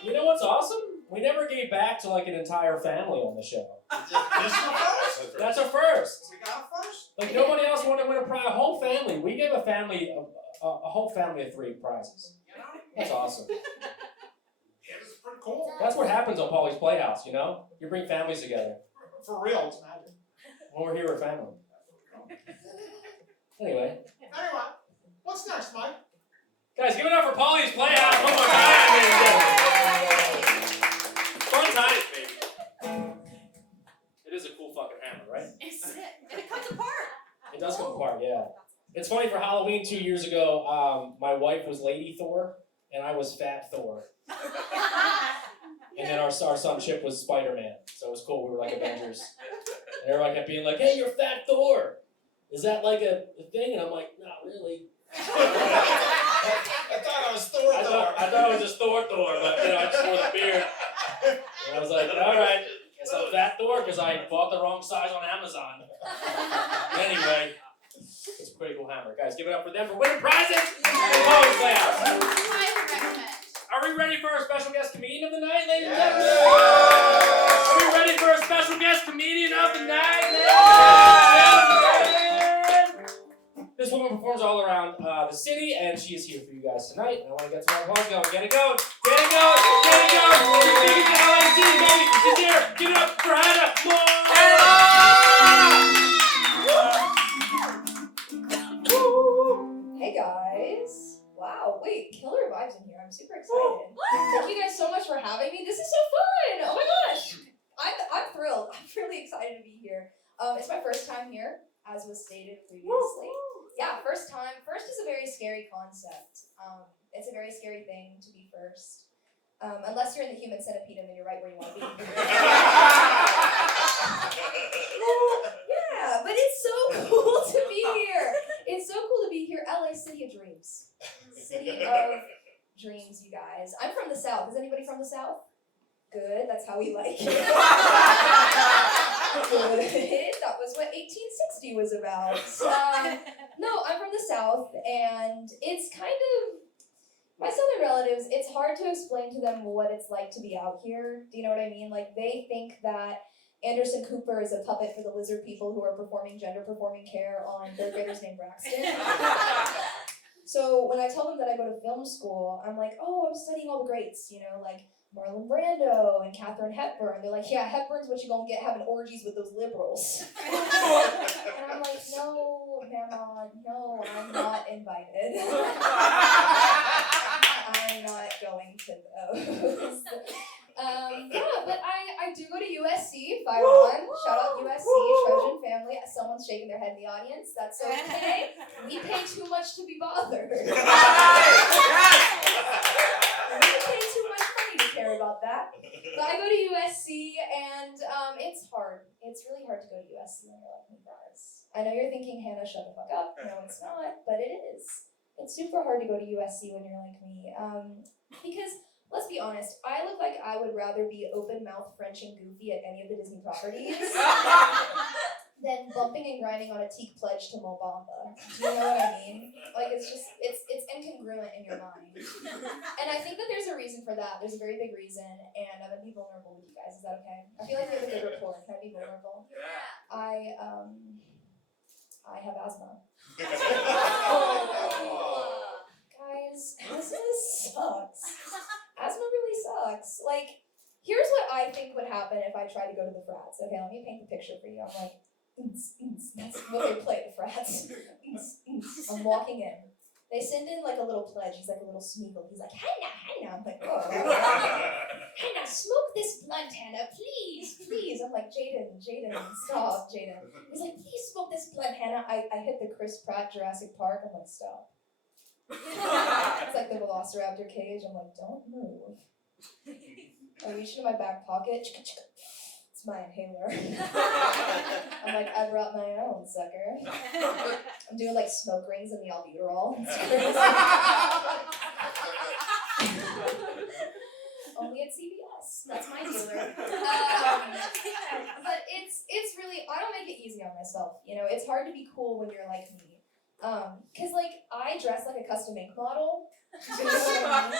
You know what's awesome? We never gave back to like an entire family on the show. That's a first. We got a first? Like nobody else wanted to win a prize. A whole family. We gave a family a whole family of 3 prizes. You know? That's awesome. It was pretty cool. That's what happens on Paulie's Playhouse. You know, you bring families together. For real, it's magic. When we're here, we're family. Anyway, Anyway, what's next, Mike? guys, give it up for Paulie's Playhouse one more time. Fun times, baby. It's funny, for Halloween 2 years ago, my wife was Lady Thor, and I was Fat Thor. And then our son Chip was Spider-Man, so it was cool. We were like Avengers. And everyone kept being like, "Hey, you're Fat Thor. Is that like a thing?" And I'm like, "Not really." I thought I was Thor. I thought I was just Thor, but I just wore the beard. And I was like, "All right, guess I'm Fat Thor because I bought the wrong size on Amazon." Anyway, it's a pretty cool hammer, guys. Give it up for them for winning prizes. Playhouse. I would recommend. Are we ready for our special guest comedian of the night, ladies and gentlemen? Are we ready for a special guest comedian of the night, ladies and gentlemen? This woman performs all around the city, and she is here for you guys tonight. And I want to get some more applause going. Get it going! Get it going! Get it going! She's big as the LAC, baby! She's here! Give it up for Hannah Moore! Hey guys! Wow, wait, killer vibes in here. I'm super excited. Thank you guys so much for having me. This is so fun! Oh my gosh! I'm thrilled. I'm really excited to be here. It's my first time here, as was stated previously. Yeah, first time. First is a very scary concept. It's a very scary thing to be first. Unless you're in the human centipede and then you're right where you want to be. Yeah, but it's so cool to be here. It's so cool to be here. LA, city of dreams. City of dreams, you guys. I'm from the South. Is anybody from the South? Good, that's how we like it. Good, that was what 1860 was about. No, I'm from the South, and it's kind of, my Southern relatives, it's hard to explain to them what it's like to be out here. Do you know what I mean? Like, they think that Anderson Cooper is a puppet for the lizard people who are performing gender-performing care on third graders named Braxton. So when I tell them that I go to film school, I'm like, oh, I'm studying all the greats, like Marlon Brando and Katharine Hepburn. They're like, yeah, Hepburn's what you gonna get having orgies with those liberals. And I'm like, no, Mama, no, I'm not invited. I'm not going to those. Yeah, but I do go to USC, 5-1. Shout out USC, Trojan family. Someone's shaking their head in the audience. That's okay. We pay too much to be bothered. We pay too much money to care about that. But I go to USC, and it's hard. It's really hard to go to USC when you're like me, guys. I know you're thinking, Hannah, shut the fuck up. No, it's not, but it is. It's super hard to go to USC when you're like me. Because, let's be honest, I look like I would rather be open-mouthed French and goofy at any of the Disney properties than bumping and grinding on a teak pledge to Mo Bamba. Do you know what I mean? Like, it's just, it's incongruent in your mind. And I think that there's a reason for that. There's a very big reason, and I'm gonna be vulnerable with you guys. Is that okay? I feel like we have a good rapport. Can I be vulnerable? I have asthma. Guys, asthma sucks. Asthma really sucks. Like, here's what I think would happen if I tried to go to the frats. Okay, let me paint the picture for you. I'm like, that's what they play at the frats. I'm walking in. They send in like a little pledge. He's like a little Smeagol. He's like, Hannah. I'm like, oh. Hannah, smoke this blunt, Hannah, please. I'm like, Jaden, stop, Jaden. He's like, please smoke this blunt, Hannah. I hit the Chris Pratt Jurassic Park. I'm like, stop. It's like the Velociraptor cage. I'm like, don't move. I reach into my back pocket. It's my inhaler. I'm like, I brought my own, sucker. I'm doing like smoke rings in the albuterol. It's crazy. Only at CVS. That's my dealer. But it's really, I don't make it easy on myself. It's hard to be cool when you're like me. Cause like I dress like a custom ink model. Do you know what I mean?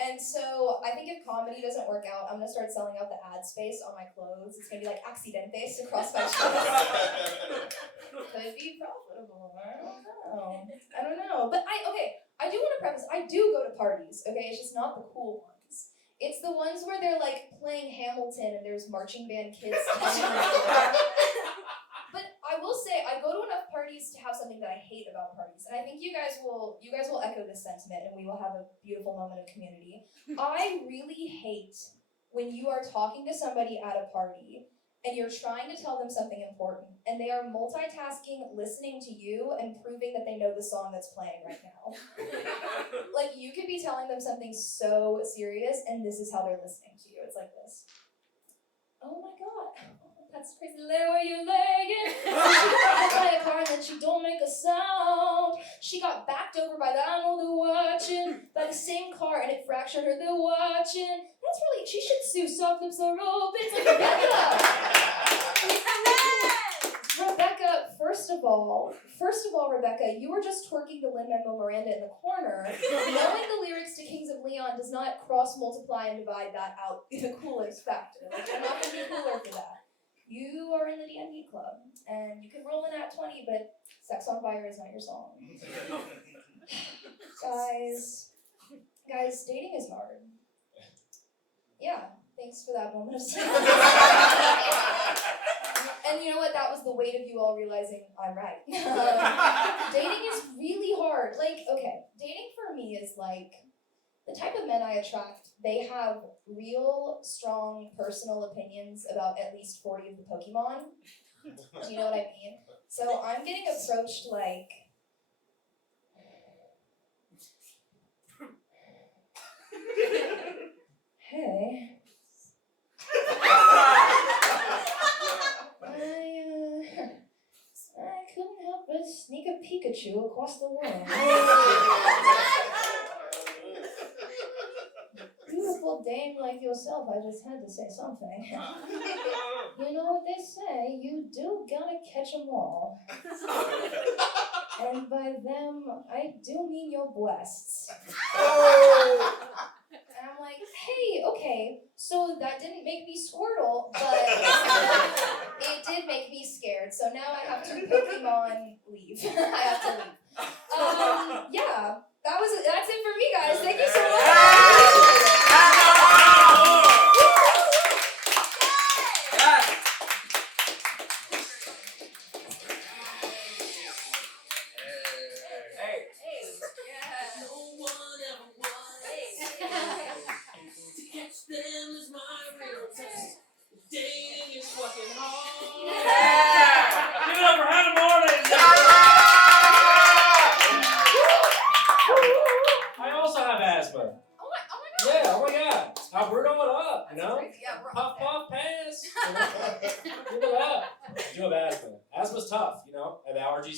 And so I think if comedy doesn't work out, I'm gonna start selling out the ad space on my clothes. It's gonna be like accidentes across my chest. Could be profitable. I don't know. But I do want to preface, I do go to parties, okay? It's just not the cool ones. It's the ones where they're like playing Hamilton and there's marching band kids But I will say, I go to enough parties to have something that I hate about parties, and I think you guys will echo this sentiment, and we will have a beautiful moment of community. I really hate when you are talking to somebody at a party, and you're trying to tell them something important, and they are multitasking, listening to you, and proving that they know the song that's playing right now. Like, you could be telling them something so serious, and this is how they're listening to you. It's like this. Oh my god, that's crazy. Lay where you're laying. She got hit by a car and then she don't make a sound. She got backed over by the, I know they're watching, by the same car and it fractured her, they're watching. That's really, she should sue Soft Lips Are Open. It's like, Rebecca, first of all, Rebecca, you were just twerking the Lin-Manuel Miranda in the corner. Knowing the lyrics to Kings of Leon does not cross, multiply, and divide that out in a coolest factor. Like, you're not going to be cooler for that. You are in the DMV club, and you can roll in at 20, but Sex on Fire is not your song. Guys, dating is hard. Yeah, thanks for that moment of silence. And you know what? That was the weight of you all realizing I'm right. Dating is really hard. Like, okay, dating for me is like the type of men I attract. They have real, strong personal opinions about at least 40 of the Pokemon. Do you know what I mean? So I'm getting approached like, hey. I couldn't help but sneak a Pikachu across the world. Beautiful dame like yourself, I just had to say something. You know what they say, you do gotta catch 'em all. And by them, I do mean your breasts. And I'm like, hey, okay, so that didn't make me Squirtle, but it did make me scared. So now I have to Pokemon leave. I have to leave. Yeah, that's it for me, guys. Thank you so much.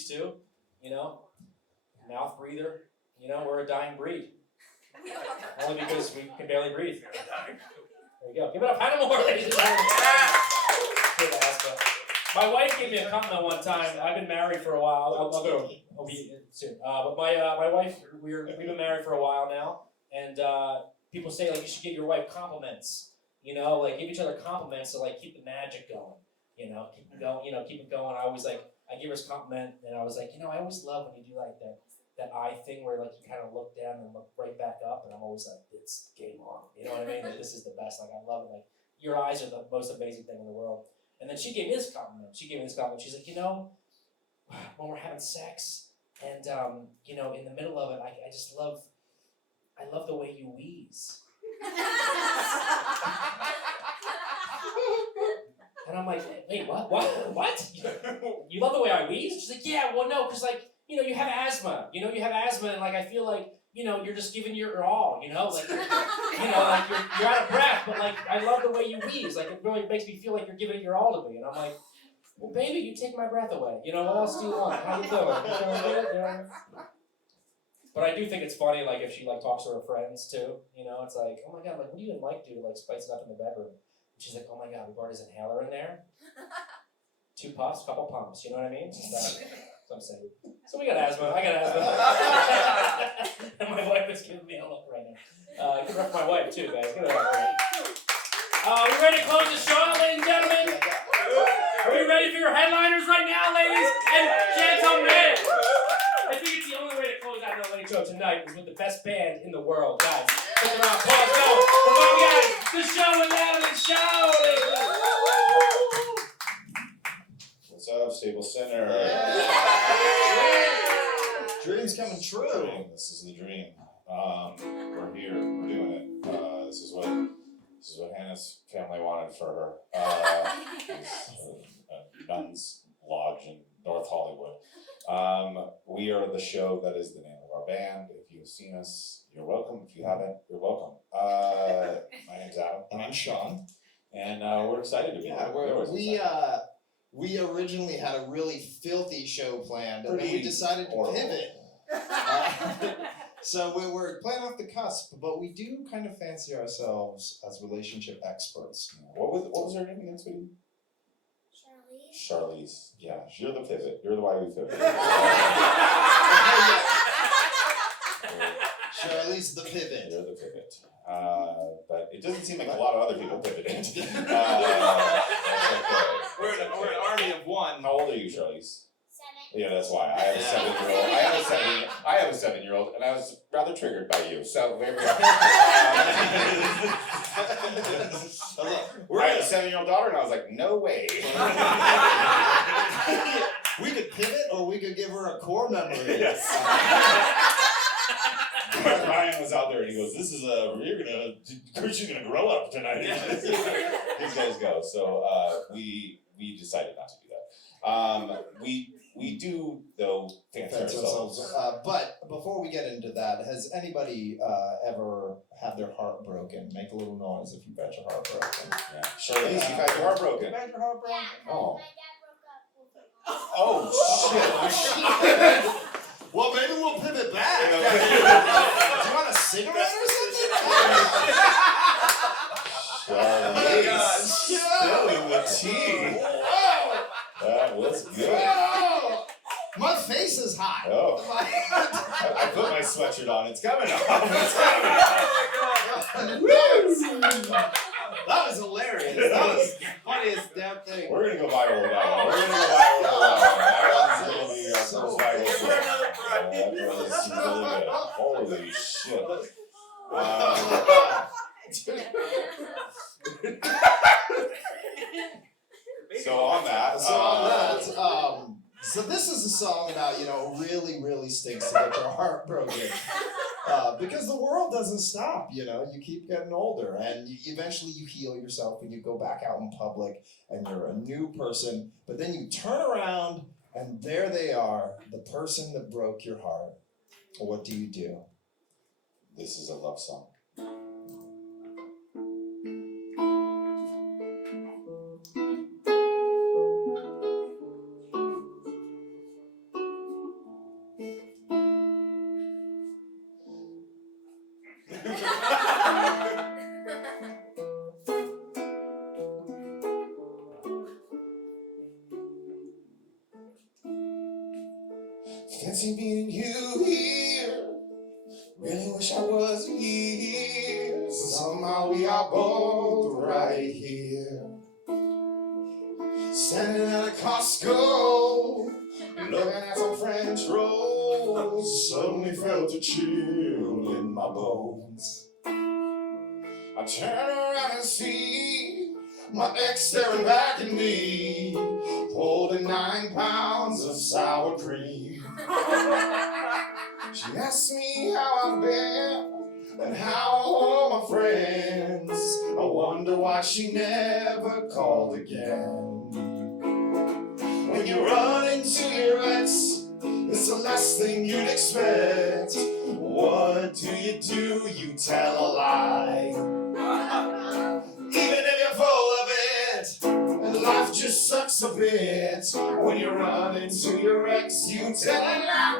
Too, you know, mouth breather, you know, we're a dying breed. Only because we can barely breathe. There you go. Give it up, Hannah, ladies and gentlemen. My wife gave me a compliment one time. I've been married for a while. I'll be soon. But my wife, we've been married for a while now, and people say like you should give your wife compliments. You know, like give each other compliments to like keep the magic going. You know, keep it going. You know, keep it going. I gave her a compliment, and I was like, you know, I always love when you do like that eye thing where like you kind of look down and look right back up, and I'm always like, it's game on. You know what I mean? Like, this is the best. Like I love it. Like your eyes are the most amazing thing in the world. And then she gave me this compliment. She's like, you know, when we're having sex, and you know, in the middle of it, I just love the way you wheeze. And I'm like, wait, what? You love the way I wheeze? She's like, yeah, well, no, because, like, you know, you have asthma. You know, you have asthma, and, like, I feel like, you know, you're just giving your all, you know? Like, you know, like, you're out of breath, but, like, I love the way you wheeze. Like, it really makes me feel like you're giving it your all to me. And I'm like, well, baby, you take my breath away. You know, what else do you want? How you doing? You feeling good? You know? But I do think it's funny, like, if she, like, talks to her friends, too. You know, it's like, oh, my God, like, what do you and Mike do to, like, spice it up in the bedroom? She's like, oh my God, we brought his inhaler in there. 2 puffs, couple pumps, you know what I mean? That's what I'm saying. So we got asthma, I got asthma. And my wife is giving me a look right now. Give it up for my wife too, guys. Give it up for her. We ready to close the show, ladies and gentlemen? Are we ready for your headliners right now, ladies and gentlemen? I think it's the only way to close out the late show tonight is with the best band in the world, guys. Take a round of applause, go. Come on, guys. The show with Adam and Show. What's up, Stable Center? Dreams coming true. This is the dream. We're here. We're doing it. This is what This is what Hannah's family wanted for her. It's a nun's lodge in North Hollywood. We are the show that is the name of our band. If you've seen us, you're welcome. If you haven't, you're welcome. My name's Adam. And I'm Sean. And we're excited to be Yeah, here. we originally had a really filthy show planned, and then we Pretty decided to horrible. pivot. So we were playing off the cusp, but we do kind of fancy ourselves as relationship experts. What was her name again, sweetie? Charlie. Charlize. Yeah, you're the pivot. You're the why we pivot. Charlie's the pivot. You're the pivot. But it doesn't seem like a lot of other people pivoted. That's okay. We're an army of one. How old are you, Charlize? 7. Yeah, that's why. I have a 7-year-old. I have a 7-year-old, and I was rather triggered by you. So maybe. I have a 7-year-old daughter, and I was like, no way. We could pivot, or we could give her a core memory. Yes. Ryan was out there, and he goes, "This is she's gonna grow up tonight." These guys go. So we decided not to do that. We do though fancy ourselves. But before we get into that, has anybody ever had their heart broken? Make a little noise if you've had your heart broken. Yeah. Charlize, you've had your heart broken. You've had your heart broken? Yeah, Oh. my dad broke up. Oh shit! Well, maybe we'll pivot back. Yeah. Do you want a cigarette or something? Charlize, spilling the tea. Whoa! That was good. Whoa! My face is hot. Oh. I put my sweatshirt on. It's coming off. It's coming off. That was hilarious. That was the funniest damn thing. We're gonna go viral with that one. We're gonna go viral with that one. That one's gonna be our So first viral Give clip. her another prize. That was really good. Holy shit. So on that. So this is a song about, really, really stinks to get your heart broken. Because the world doesn't stop, you keep getting older, and eventually you heal yourself and you go back out in public and you're a new person, but then you turn around and there they are, the person that broke your heart. What do you do? This is a love song. Fancy meeting you here. Really wish I was here. Somehow we are both right here. Standing at a Costco, looking at some French rolls. Suddenly felt a chill in my bones. I turn around and see my ex staring back at me, holding 9 pounds of sour cream. She asked me how I've been and how are all my friends. I wonder why she never called again. When you run into your ex, it's the last thing you'd expect. What do? You tell a lie. Even if you're full of it, and life just sucks a bit. When you run into your ex, you tell a lie.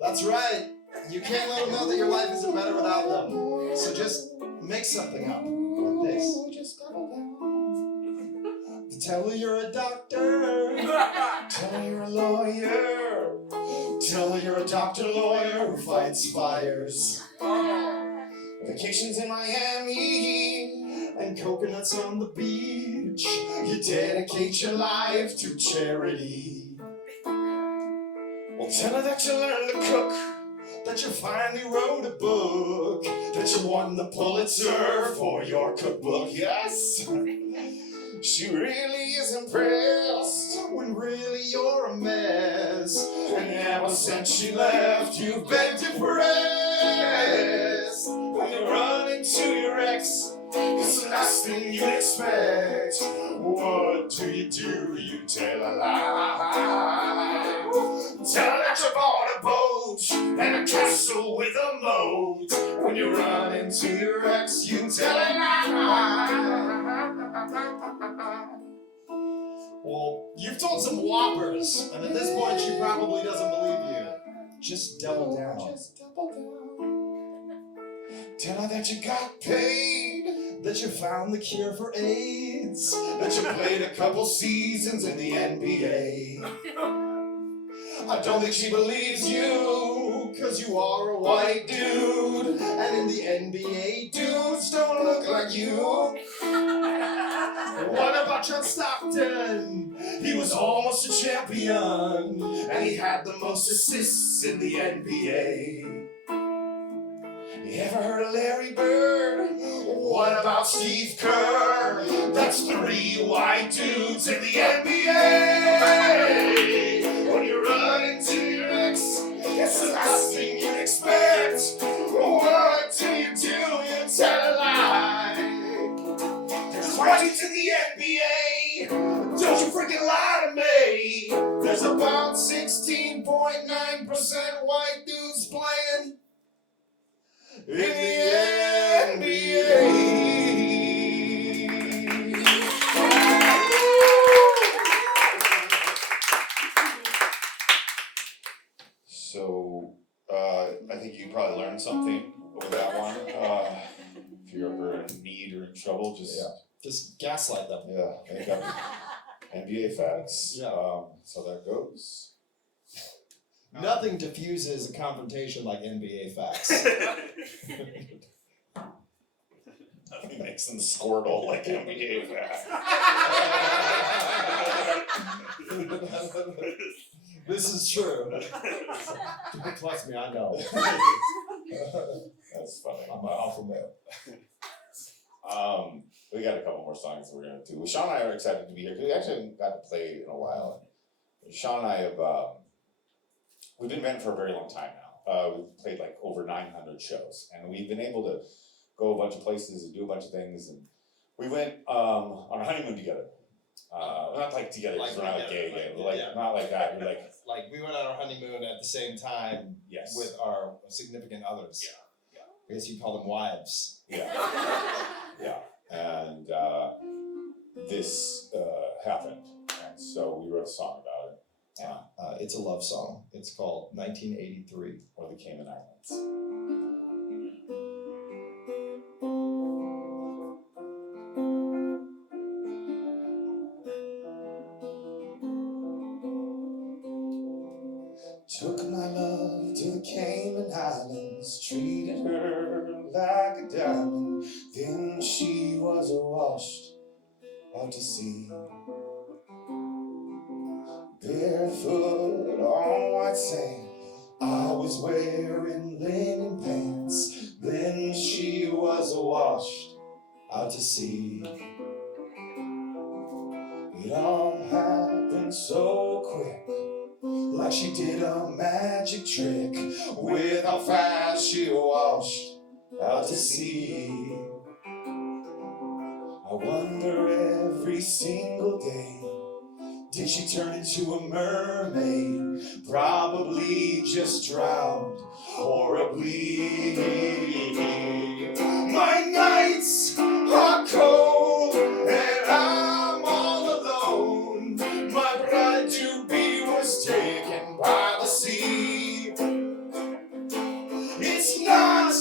That's right. You can't let them know that your life isn't better without them. So just make something up like this. Tell her you're a doctor. Tell her you're a lawyer. Tell her you're a doctor lawyer who fights fires. Vacations in Miami and coconuts on the beach. You dedicate your life to charity. Well, tell her that you learned to cook, that you finally wrote a book, that you won the Pulitzer for your cookbook. Yes! She really is impressed when really you're a mess. And ever since she left, you've been depressed. When you you run into your ex, it's the last thing you'd expect. What do? You tell a lie. Tell her that you bought a boat and a castle with a moat. When you run into your ex, you tell a lie. Well, you've told some whoppers, and at this point she probably doesn't believe you. Just double down. Just double down. Tell her that you got paid, That you found the cure for AIDS. that you played a couple seasons in the NBA. I don't think she believes you, 'cause you are a white dude, and in the NBA, dudes don't look like you. What about John Stockton? He was almost a champion, and he had the most assists in the NBA. You ever heard of Larry Bird? What about Steve Kerr? That's 3 white dudes in the NBA. When you run into your ex, it's the last thing you'd expect. What do? You tell a lie. Just right into the NBA. Don't you freaking lie to me. There's about 16.9% white dudes playing in the NBA. So, I think you probably learned something over that one. If you're ever in need or in trouble, Just gaslight them. make up NBA facts. Yeah. So that goes. Nothing diffuses a confrontation like NBA facts. Nothing makes them squirtle like NBA facts. This is true. Trust me, I know. That's funny. I'm an alpha male. We got a couple more songs that we're gonna do. Sean and I are excited to be here because we actually haven't got to play in a while. Sean and I have we've been band for a very long time now. We've played like over 900 shows, and we've been able to go a bunch of places and do a bunch of things. And we went on a honeymoon together. Not like together, Like we're not like together, gay, like, like yeah. not like that. We're like Like we went on our honeymoon at the same time yes, with our significant others. Yeah. I guess you call them wives. yeah, yeah. And this happened, and so we wrote a song about it. It's a love song. It's called 1983. Or the Cayman Islands. Took my love to the Cayman Islands, treated her like a diamond. Then she was washed out to sea. Barefoot on white sand, I was wearing linen pants. Then she was washed out to sea. It all happened so quick, like she did a magic trick, with how fast she washed out to sea. I wonder every single day, did she turn into a mermaid? Probably just drowned horribly. My nights are cold and I'm all alone. My bride-to-be was taken by the sea. It's not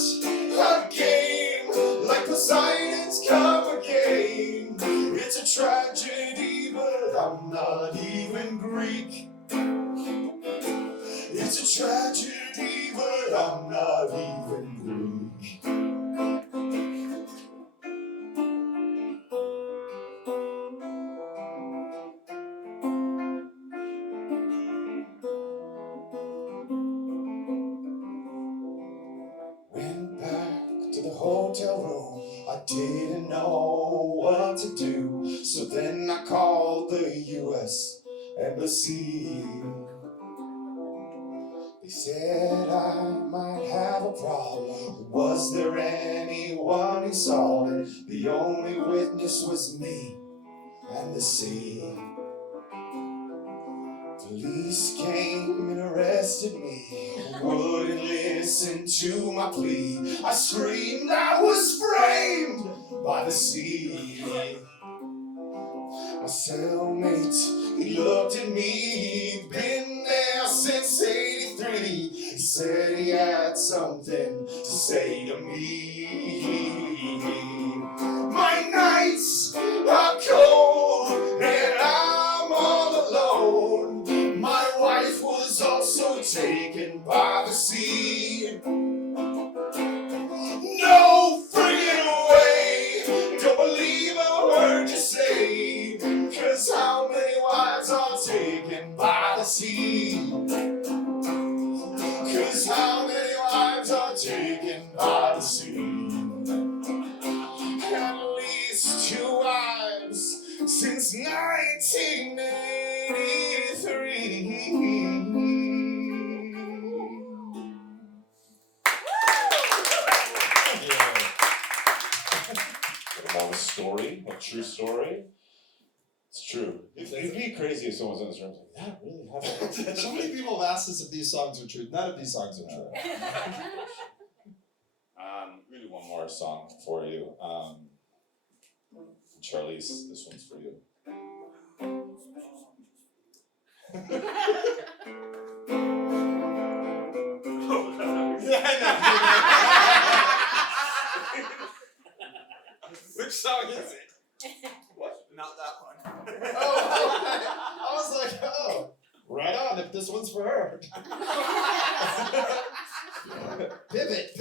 a game like Poseidon's Cup again. It's a tragedy, but I'm not even Greek. It's a tragedy, but I'm not even Greek. Went back to the hotel room. I didn't know what to do, so then I called the U.S. Embassy. They said that I might have a problem. Was there anyone who saw it? The only witness was me and the sea. Police came and arrested me, wouldn't listen to my plea. I screamed I was framed by the sea. My cellmate, he looked at me, he'd been there since '83. He said he had something to say to me. My nights are cold and I'm all alone. My wife was also taken by the sea. No friggin' way, don't believe a word you say. 'Cause how many wives are taken by the sea? 'Cause how many wives are taken by the sea? At least 2 wives since 1983. About a story, a true story. It's true. It'd be crazy if someone's in this room like, that really happened. So many people have asked us if these songs are true. None of these songs are true. Really one more song for you. Charlize, this one's for you. Which song is it? What? Not that one. I was like, oh, right on if this one's for her. Pivot.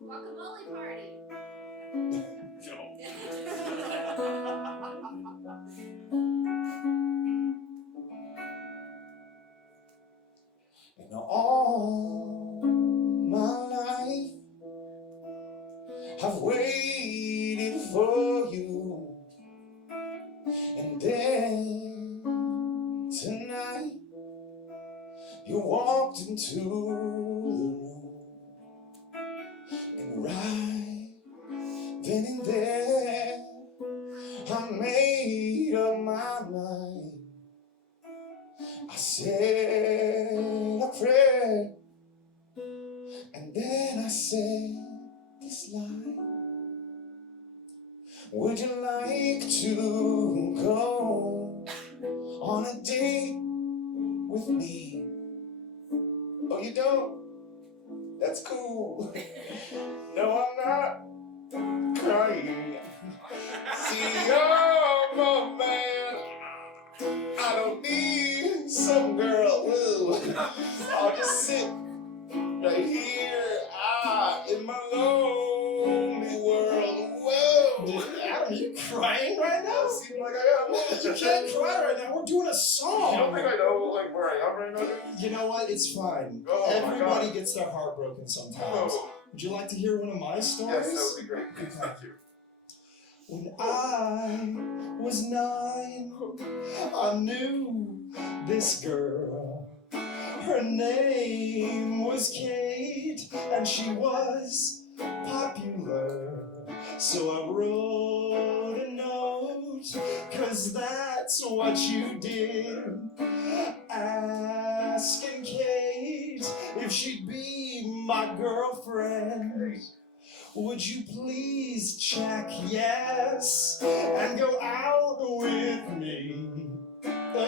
Guacamole party. And all my life I've waited for you. And then tonight you walked into the room. And right then and there I made up my mind. I said a prayer, and then I said this line. Would you like to go on a date with me? Oh, you don't? That's cool. No, I'm not crying. See, I'm a man. I don't need some girl, woo. I'll just sit right here, in my lonely world, whoa. Adam, are you crying right now? Seems like I am. You can't cry right now. We're doing a song. You don't think I know like where I am right now? You know what? It's fine. Oh my Everybody God. gets their heart broken sometimes. Oh. Would you like to hear one of my stories? Yes, that would be great. Thank you. When I was 9, I knew this girl. Her name was Kate, and she was popular. So I wrote a note, 'cause that's what you did. Asking Kate if she'd be my girlfriend. Would you please check yes and go out with me? No,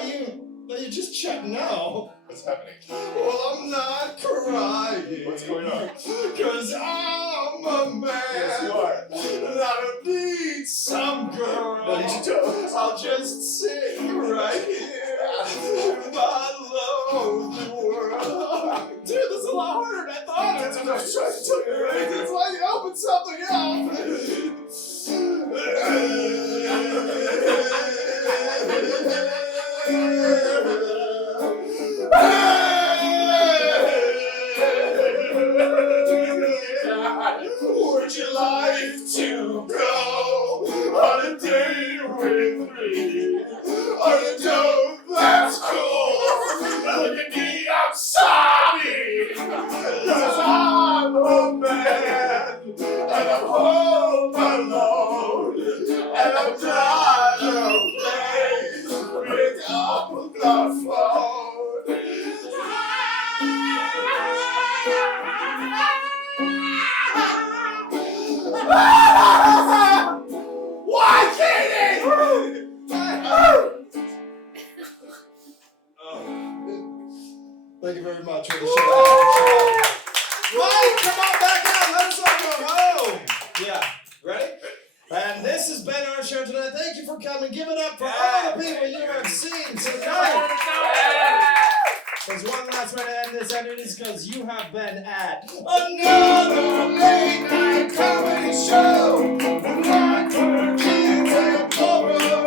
you just check no. What's happening? Well, I'm not crying. What's going on? 'Cause I'm a man. Yes, you are. And I don't need some girl. No, you don't. I'll just sit right here in my lonely world. Dude, this is a lot harder than I thought. That's what I was trying to tell you, right? It's like you opened something up. Would you like to go on a date with me? Oh, you don't? That's cool. Look at me, I'm Thank you very much for the show. Mike, come on back out. Let us all go home. Yeah. Ready? And this has been our show tonight. Thank you for coming. Give it up for all the people you have seen tonight. There's one last way to end this, and it is because you have been at another late night comedy show with Mark Perkins and Paulie.